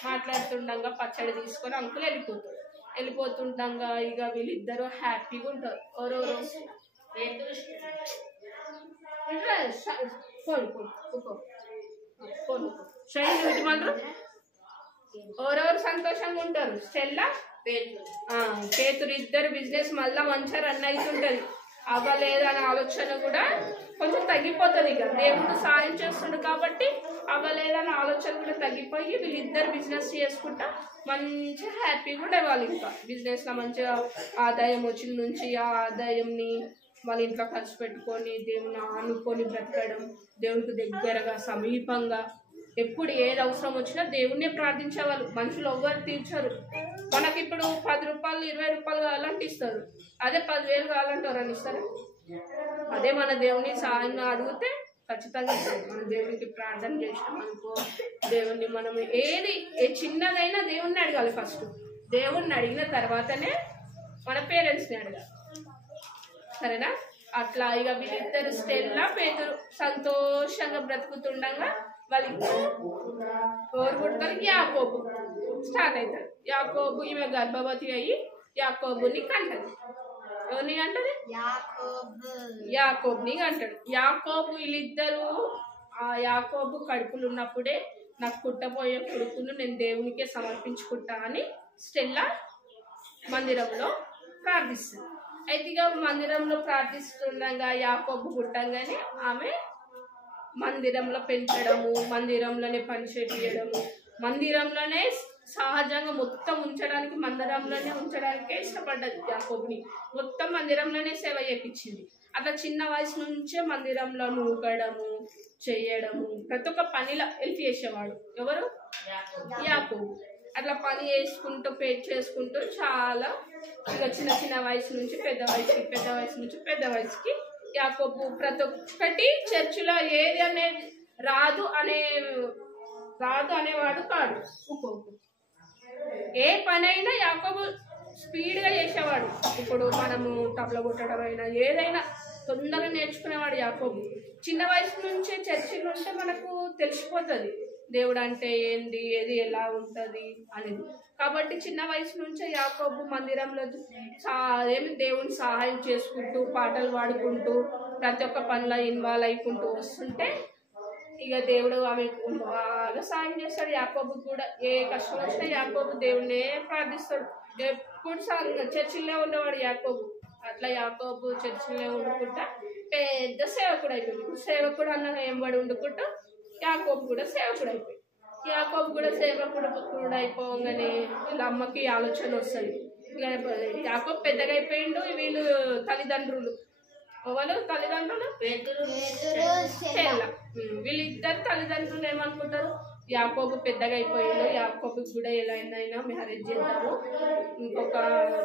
మాట్లాడుతుండగా పచ్చడి తీసుకొని అంకుల్ వెళ్ళిపోతుండగా ఇక వీళ్ళిద్దరూ హ్యాపీగా ఉంటారు. ఎవరెవరు ఎవరెవరు సంతోషంగా ఉంటారు, స్టెల్లా పేతురు ఇద్దరు బిజినెస్ మళ్ళా మంచిగా రన్ అవుతుంటది. అవ్వలేదనే ఆలోచన కూడా కొంచెం తగ్గిపోతుంది, ఇక దేవుడు సాయం చేస్తుండు కాబట్టి అవ్వలేదనే ఆలోచన కూడా తగ్గిపోయి వీళ్ళిద్దరు బిజినెస్ చేసుకుంటా మంచిగా హ్యాపీగా ఉండేవాళ్ళు. ఇంకా బిజినెస్లో మంచిగా ఆదాయం వచ్చిన నుంచి ఆ ఆదాయంని వాళ్ళ ఇంట్లో ఖర్చు పెట్టుకొని దేవుని ఆనుకొని బ్రతకడం, దేవునికి దగ్గరగా సమీపంగా ఎప్పుడు ఏది అవసరం వచ్చినా దేవుణ్ణే ప్రార్థించేవాళ్ళు. మనుషులు ఎవ్వరు తీర్చరు. మనకి ఇప్పుడు 10 రూపాయలు 20 రూపాయలు కావాలంటే ఇస్తారు, అదే 10,000 కావాలంటే ఎవరని ఇస్తారా? అదే మన దేవుని సాయం అడిగితే ఖచ్చితంగా ఇస్తారు. మన దేవునికి ప్రార్థన చేసినాం అనుకో, దేవుణ్ణి మనం ఏది చిన్నదైనా దేవుణ్ణి అడగాలి. ఫస్ట్ దేవుణ్ణి అడిగిన తర్వాతనే మన పేరెంట్స్ని అడగాలి, సరేనా? అట్లా ఇక వీళ్ళిద్దరు స్టెల్లా పేతురు సంతోషంగా బ్రతుకుతుండగా వాళ్ళిద్దరు ఎవరు పుడతారు, యాకోబు స్టార్ట్ అవుతారు. యాకోబు ఈమె గర్భవతి అయ్యి యాకోబుని కంటది. ఎవరిని కంటది? యాకోబుని కంటాడు. యాకోబు వీళ్ళిద్దరూ ఆ యాకోబు కడుపులు ఉన్నప్పుడే నాకు పుట్టబోయే కొడుకును నేను దేవునికే సమర్పించుకుంటా అని స్టెల్లా మందిరంలో ప్రార్థిస్తుంది. అయితే ఇక మందిరంలో ప్రార్థిస్తుండగా యాకోబు పుట్టంగానే ఆమె మందిరంలో పెంచడము, మందిరంలోనే పని చేయడము, మందిరంలోనే సహజంగా మొత్తం మందిరంలోనే ఉంచడానికే ఇష్టపడ్డది. యాకోబుని మొత్తం మందిరంలోనే సేవ చేయించింది. అట్లా చిన్న వయసు నుంచే మందిరంలో నూకడము చేయడము ప్రతి ఒక్క పనిలో హెల్ప్ చేసేవాడు. ఎవరు? యాకోబు. అట్లా పని చేసుకుంటూ చాలా ఇక చిన్న వయసు నుంచి పెద్ద వయసుకి యాకోబు ప్రతి ఒక్కటి చర్చిలో ఏది అనేది రాదు అనేవాడు కాదు. ఏ పనైనా యాకోబు స్పీడ్గా చేసేవాడు. ఇప్పుడు మనము తబల కొట్టడం అయినా ఏదైనా తొందరగా నేర్చుకునేవాడు యాకోబు. చిన్న వయసు నుంచే చర్చిలో ఉంటే మనకు తెలిసిపోతుంది దేవుడు అంటే ఏంది, ఏది ఎలా ఉంటుంది అనేది. కాబట్టి చిన్న వయసు నుంచే యాకోబు మందిరంలో దేవుని సహాయం చేసుకుంటూ పాటలు పాడుకుంటూ ప్రతి ఒక్క పనిలో ఇన్వాల్వ్ అయికుంటూ వస్తుంటే ఇక దేవుడు ఆమెకు బాగా సాయం చేస్తాడు. యాకోబు కూడా ఏ కష్టం వచ్చినా యాకోబు దేవుడినే ప్రార్థిస్తాడు. ఎప్పుడు చర్చిలో ఉండేవాడు యాకోబు. అట్లా యాకోబు చర్చిలో ఉండుకుంటా పెద్ద సేవకుడు అయిపోయింది. ఇప్పుడు సేవకుడు అన్న ఎంబడి ఉండుకుంటా యాకోబు కూడా సేవకుడు అయిపోయింది. యాకోబు కూడా సేవకుడు అయిపోగానే వీళ్ళ అమ్మకి ఆలోచన వస్తుంది. ఇక యాకోబు పెద్దగా అయిపోయిండు. వీళ్ళు తల్లిదండ్రులు తల్లిదండ్రులు వీళ్ళిద్దరు తల్లిదండ్రులు ఏమనుకుంటారు, యాకోబు పెద్దగా అయిపోయాడు, యాకోబుకి కూడా ఎలాగైనా మ్యారేజ్ చేద్దాము, ఇంకొక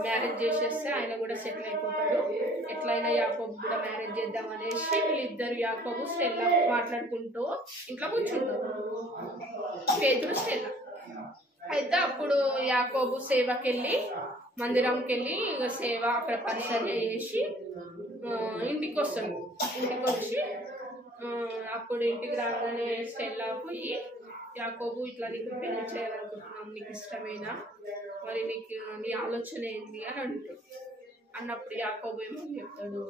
మ్యారేజ్ చేసేస్తే ఆయన కూడా సెటిల్ అయిపోతాడు, ఎట్లయినా యాకోబు కూడా మ్యారేజ్ చేద్దాం అనేసి వీళ్ళిద్దరు యాకోబు స్టెల్లా మాట్లాడుకుంటూ ఇంట్లో కూర్చుంటారు. పేతురు స్టెల్లా. అయితే అప్పుడు యాకోబు సేవకి వెళ్ళి మందిరంకి వెళ్ళి ఇక సేవ అక్కడ పరిచర్య చేసి ఇంటికి వస్తాడు. ఇంటికి వచ్చి అప్పుడు ఇంటికి రాగానే స్టెల్లా పోయి యాకోబు ఇట్లా నీకు పెళ్లి చేయాలనుకుంటున్నాం, నీకు ఇష్టమేనా, మరి నీకు నీ ఆలోచన ఏంటి అని అడుగుతాడు. అన్నప్పుడు యాకోబు ఏమని చెప్తాడు,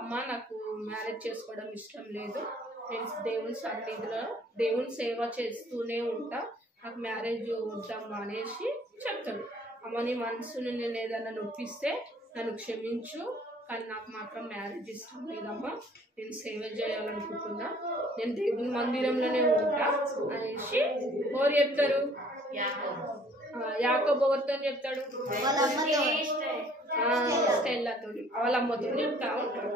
అమ్మ నాకు మ్యారేజ్ చేసుకోవడం ఇష్టం లేదు, నేను దేవుని సన్నిధిలో దేవుని సేవ చేస్తూనే ఉంటా, నాకు మ్యారేజ్ వద్దాం అనేసి చెప్తాడు. అమ్మ నీ మనసును నేను ఏదైనా నొప్పిస్తే నన్ను క్షమించు, కానీ నాకు మాత్రం మ్యారేజ్ ఇష్టం లేదమ్మా, నేను సేవ చేయాలనుకుంటున్నా, నేను దేవుని మందిరంలోనే ఉంటా అనేసి ఎవరు చెప్తారు, యాకోబు ఎవరితో చెప్తాడు, స్టెల్లాతో వాళ్ళ అమ్మతో చెప్తా ఉంటాడు.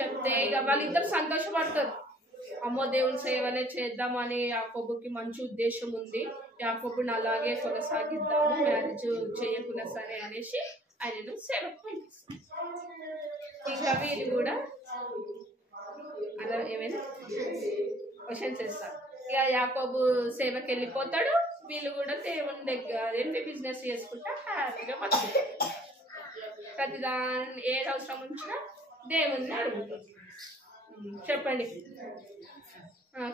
చెప్తే ఇక వాళ్ళిద్దరు సంతోషపడతారు. అమ్మో దేవుని సేవనే చేద్దామని యాకోబుకి మంచి ఉద్దేశం ఉంది, యాకోబుని అలాగే కొనసాగిద్దాము, మ్యారేజ్ చేయకుండా సరే అనేసి ఆయనను సేవకు పంపిస్తాం. ఇంకా వీళ్ళు కూడా అలా ఏమైనా క్వశ్చన్స్ చేస్తారు. ఇక యాకోబు సేవకి వెళ్ళిపోతాడు, వీళ్ళు కూడా దేవుని దగ్గర ఏంటి బిజినెస్ చేసుకుంటా హ్యాపీగా బతుకుతారు. ప్రతిదాని ఏది అవసరం వచ్చినా దేవుణ్ణి అడుగుతారు. చెప్పండి,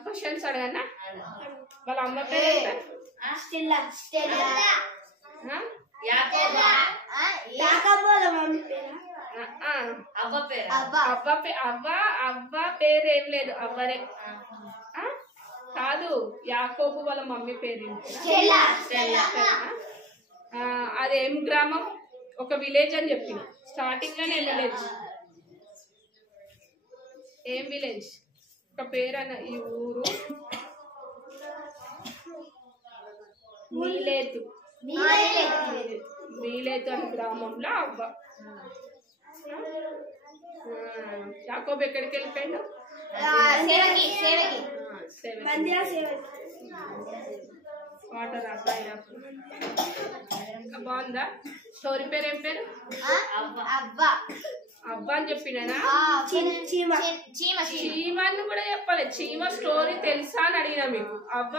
క్వశ్చన్స్ అడగన్నా. వాళ్ళ అమ్మ పేరు అవ్వ పేరు ఏం లేదు, అవ్వరే కాదు, యాకోబు వాళ్ళ మమ్మీ పేరు అదేం గ్రామం, ఒక విలేజ్ అని చెప్పింది స్టార్టింగ్ లోనే. విలేజ్ ఏం విలేజ్, ఒక పేరు అన్న ఈ ఊరు మీలేతు అనే గ్రామంలో అవ్వ. యాకోబు ఎక్కడికి వెళ్ళిపోయాడు, వాటర్ బాగుందా స్టోరీ పేరు, ఏం పేరు, అబ్బా అని చెప్పినా, చీమని కూడా చెప్పాలి, చీమ స్టోరీ తెలుసా అని అడిగినా మీకు. అవ్వ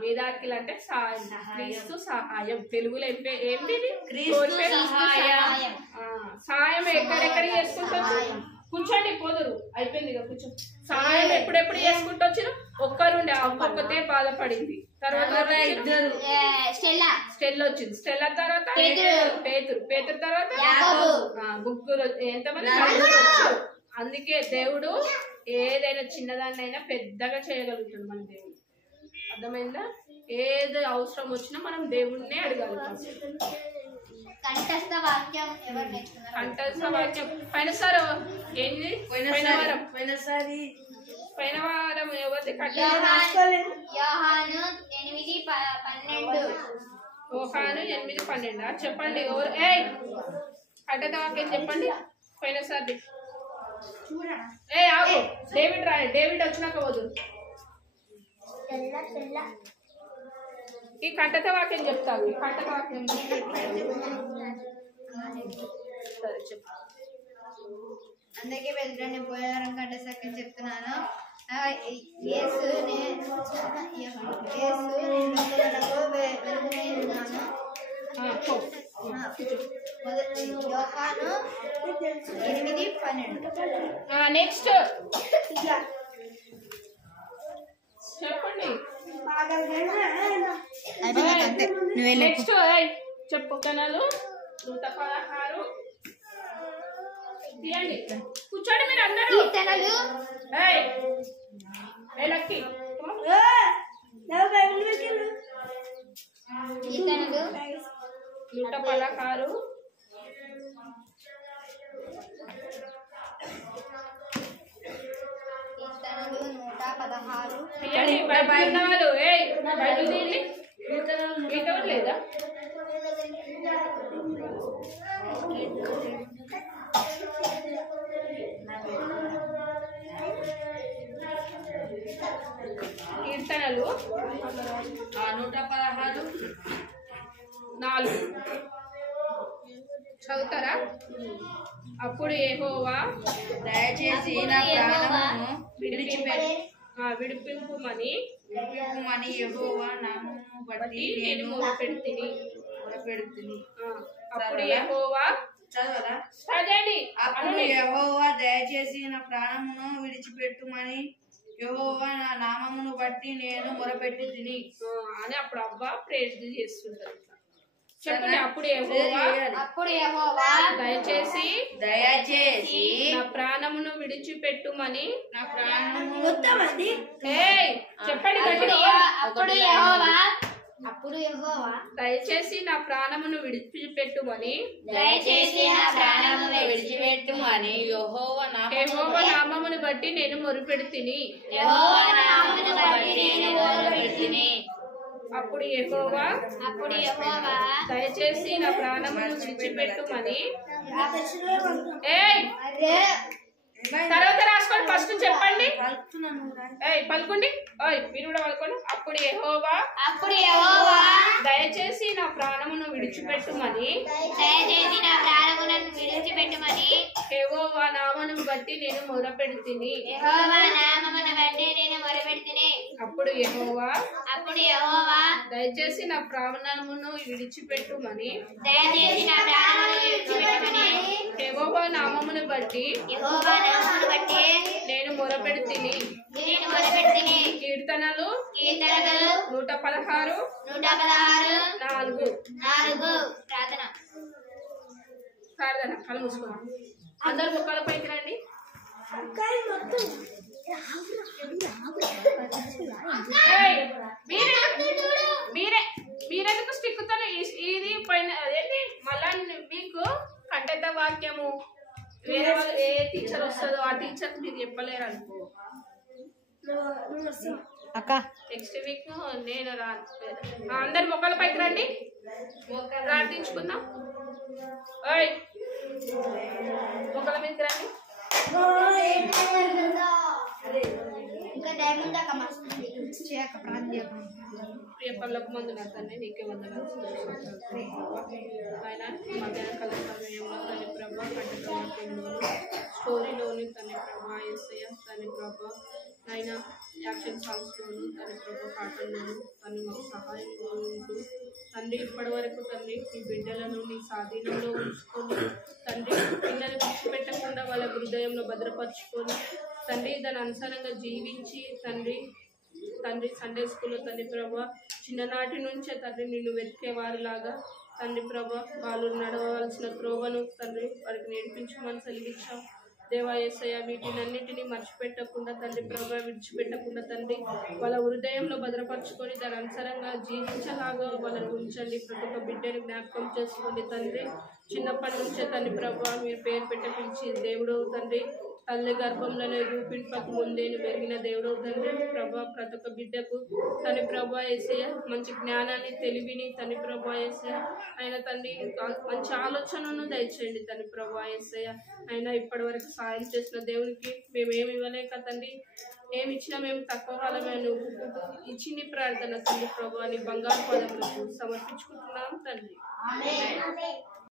మిరాకిల్ అంటే క్రీస్తు సహాయం, తెలుగులో ఏంటి సహాయం, ఎక్కడెక్కడికి చేసుకుంటారు, కూర్చోండి పోదురు అయిపోయింది ఇక కూర్చో. సహాయం ఎప్పుడెప్పుడు చేసుకుంటూ వచ్చారు, ఒక్కరుండే ఒక్కతే బాధపడింది, తర్వాత స్టెల్లా వచ్చింది, స్టెల్లా తర్వాత పేతురు తర్వాత ముగ్గురు, ఎంతమంది. అందుకే దేవుడు ఏదైనా చిన్నదాన్నైనా పెద్దగా చేయగలుగుతాడు మన దేవుడు, అర్థమైందా. ఏది అవసరం వచ్చినా మనం దేవుడినే అడగాలి. కంఠస్థ వాక్యం పైన సార్ ఏంటి, పోయిన వారం ఎవరిది యోహాను 8:12 చెప్పండి. ఎవరు కంఠస్థ వాక్యం చెప్పండి పోయిన సార్ది. ఆగు, డేవిడ్ రాయండి, డేవిడ్ వచ్చినాక వద్దు. ఈ కంఠత వాక్యం చెప్తాను, ఈ కంఠత వాక్యం సరే చెప్పు. అందరికీ వెళ్తాను, పోయారం కంఠసక్యం చెప్తున్నాను. యేసు నేను వెళ్తున్నాను. యోహాను 8:12. నెక్స్ట్ చెప్పండి. నెక్స్ట్ చెప్పు. కణాలు 116 తీయండి, కూర్చోండి మీరు అందరూ. లక్కీ కీర్తనలు 116 తీయండి, బయట ఉన్న వాళ్ళు, ఏయ్ బయట తీయండి. మీతో లేదా? కీర్తనలు 116:4 చదువుతారా? అప్పుడు యెహోవా దయచేసి నా ప్రాణమును విడిపింపుమని యెహోవా నామమును బట్టి నేను మొరపెడుతిని. అప్పుడు యెహోవా చదవరా? చదవండి. అప్పుడు యెహోవా దయచేసి నా ప్రాణమును విడిచిపెట్టుమని యెహోవా నా నామమును బట్టి నేను మొరపెట్టి తిని అని అప్పుడు అవ్వ ప్రేర్ చేస్తుంటారు. చెప్పండి. అప్పుడు యెహోవా దయచేసి నా ప్రాణమును విడిచిపెట్టుమని నా ప్రాణము ఏయ్ చెప్పండి గట్టిగా. అప్పుడు యెహోవా దయచేసి నా ప్రాణమును విడిచిపెట్టుమని యెహోవా యెహోవా నామమును బట్టి నేను మొరుపెడుతిని. అప్పుడు యెహోవా దయచేసి నా ప్రాణమును విడిచిపెట్టుమని ఏయ్ తర్వాత రాసుకోండి. ఫస్ట్ చెప్పండి. ఏయ్ పలుకోండి. ఓయ్ మీరు కూడా పలుకోండి. అప్పుడు యెహోవా దయచేసి నా ప్రాణమును విడిచిపెట్టుమని యెహోవా నామమును బట్టి నేను మొరపెడుతిని. అప్పుడు యెహోవా దయచేసి నా ప్రాణమును విడిచిపెట్టుమని యెహోవా నామమును బట్టి నేను మొరపెడుతిని. కీర్తనలు 116:4 ప్రార్థన. కళ్ళు మూసుకోండి. అందరు ముక్కల పైకి రండి. మీరెందుకు స్టిక్తో ఇది పైన అదేంటి మళ్ళా మీకు కంటెంత వాక్యము వేరే వాళ్ళు ఏ టీచర్ వస్తుందో ఆ టీచర్ మీరు చెప్పలేరు అనుకో. నెక్స్ట్ వీక్ నేను అందరు మొక్కల పైకి రండి. ప్రార్థించుకుందాం. ఓయ్ మొక్కల మీదకి రండి. ప్రియ పనులకు మందు నా తండ్రి నీకే వందనాలు. ఆయన మధ్యాహ్న కాల సమయంలో తన ప్రభా కట్టడంలో స్టోరీలోని తన ప్రభా ఎస్ఐ తన ప్రభా ఆయన యాక్షన్ సాంగ్స్లోను తన ప్రభా పాటల్లోను తను మాకు సహాయంగా ఉంటూ తండ్రి ఇప్పటి వరకు తండ్రి మీ బిడ్డలను నీ స్వాధీనంలో ఉంచుకొని తండ్రి పిల్లలు విడిచిపెట్టకుండా వాళ్ళ హృదయంలో భద్రపరుచుకొని తండ్రి దాని అనుసారంగా జీవించి తండ్రి సండే స్కూల్లో తండ్రి ప్రభా చిన్ననాటి నుంచే తండ్రి నిన్ను వెతికేవారిలాగా తండ్రి ప్రభా వాళ్ళు నడవవలసిన త్రోవను తండ్రి వారికి నేర్పించమని సెలవిచ్చాం. దేవా యేసయ్య వీటినన్నిటినీ మర్చిపెట్టకుండా తండ్రి ప్రభా విడిచిపెట్టకుండా తండ్రి వాళ్ళ హృదయంలో భద్రపరుచుకొని దాని అనుసారంగా జీవించలాగా వాళ్ళని ఉంచండి. ప్రతి ఒక్క బిడ్డని జ్ఞాపకం చేసుకోండి తండ్రి. చిన్నప్పటి నుంచే తండ్రి ప్రభా మీరు పేరు పెట్టి పిలిచి దేవుడు తండ్రి తల్లి గర్భంలోనే రూపింపక ముందే పెరిగిన దేవుడు తండ్రి ప్రభా ప్రతి ఒక్క బిడ్డకు తండ్రి ప్రభా యేసయ్య మంచి జ్ఞానాన్ని తెలివిని తండ్రి ప్రభా యేసయ్య ఆయన తండ్రి మంచి ఆలోచనను దయచేయండి తండ్రి ప్రభా యేసయ్య. ఆయన ఇప్పటి వరకు సాయం చేసిన దేవునికి మేమేమి ఇవ్వలేక తండ్రి ఏమి ఇచ్చినా మేము తక్కువ కాలమే ఒప్పుకుంటూ ఇచ్చింది ప్రార్థన తండ్రి ప్రభా నీ బంగారు పదములకు సమర్పించుకుంటున్నాం తండ్రి.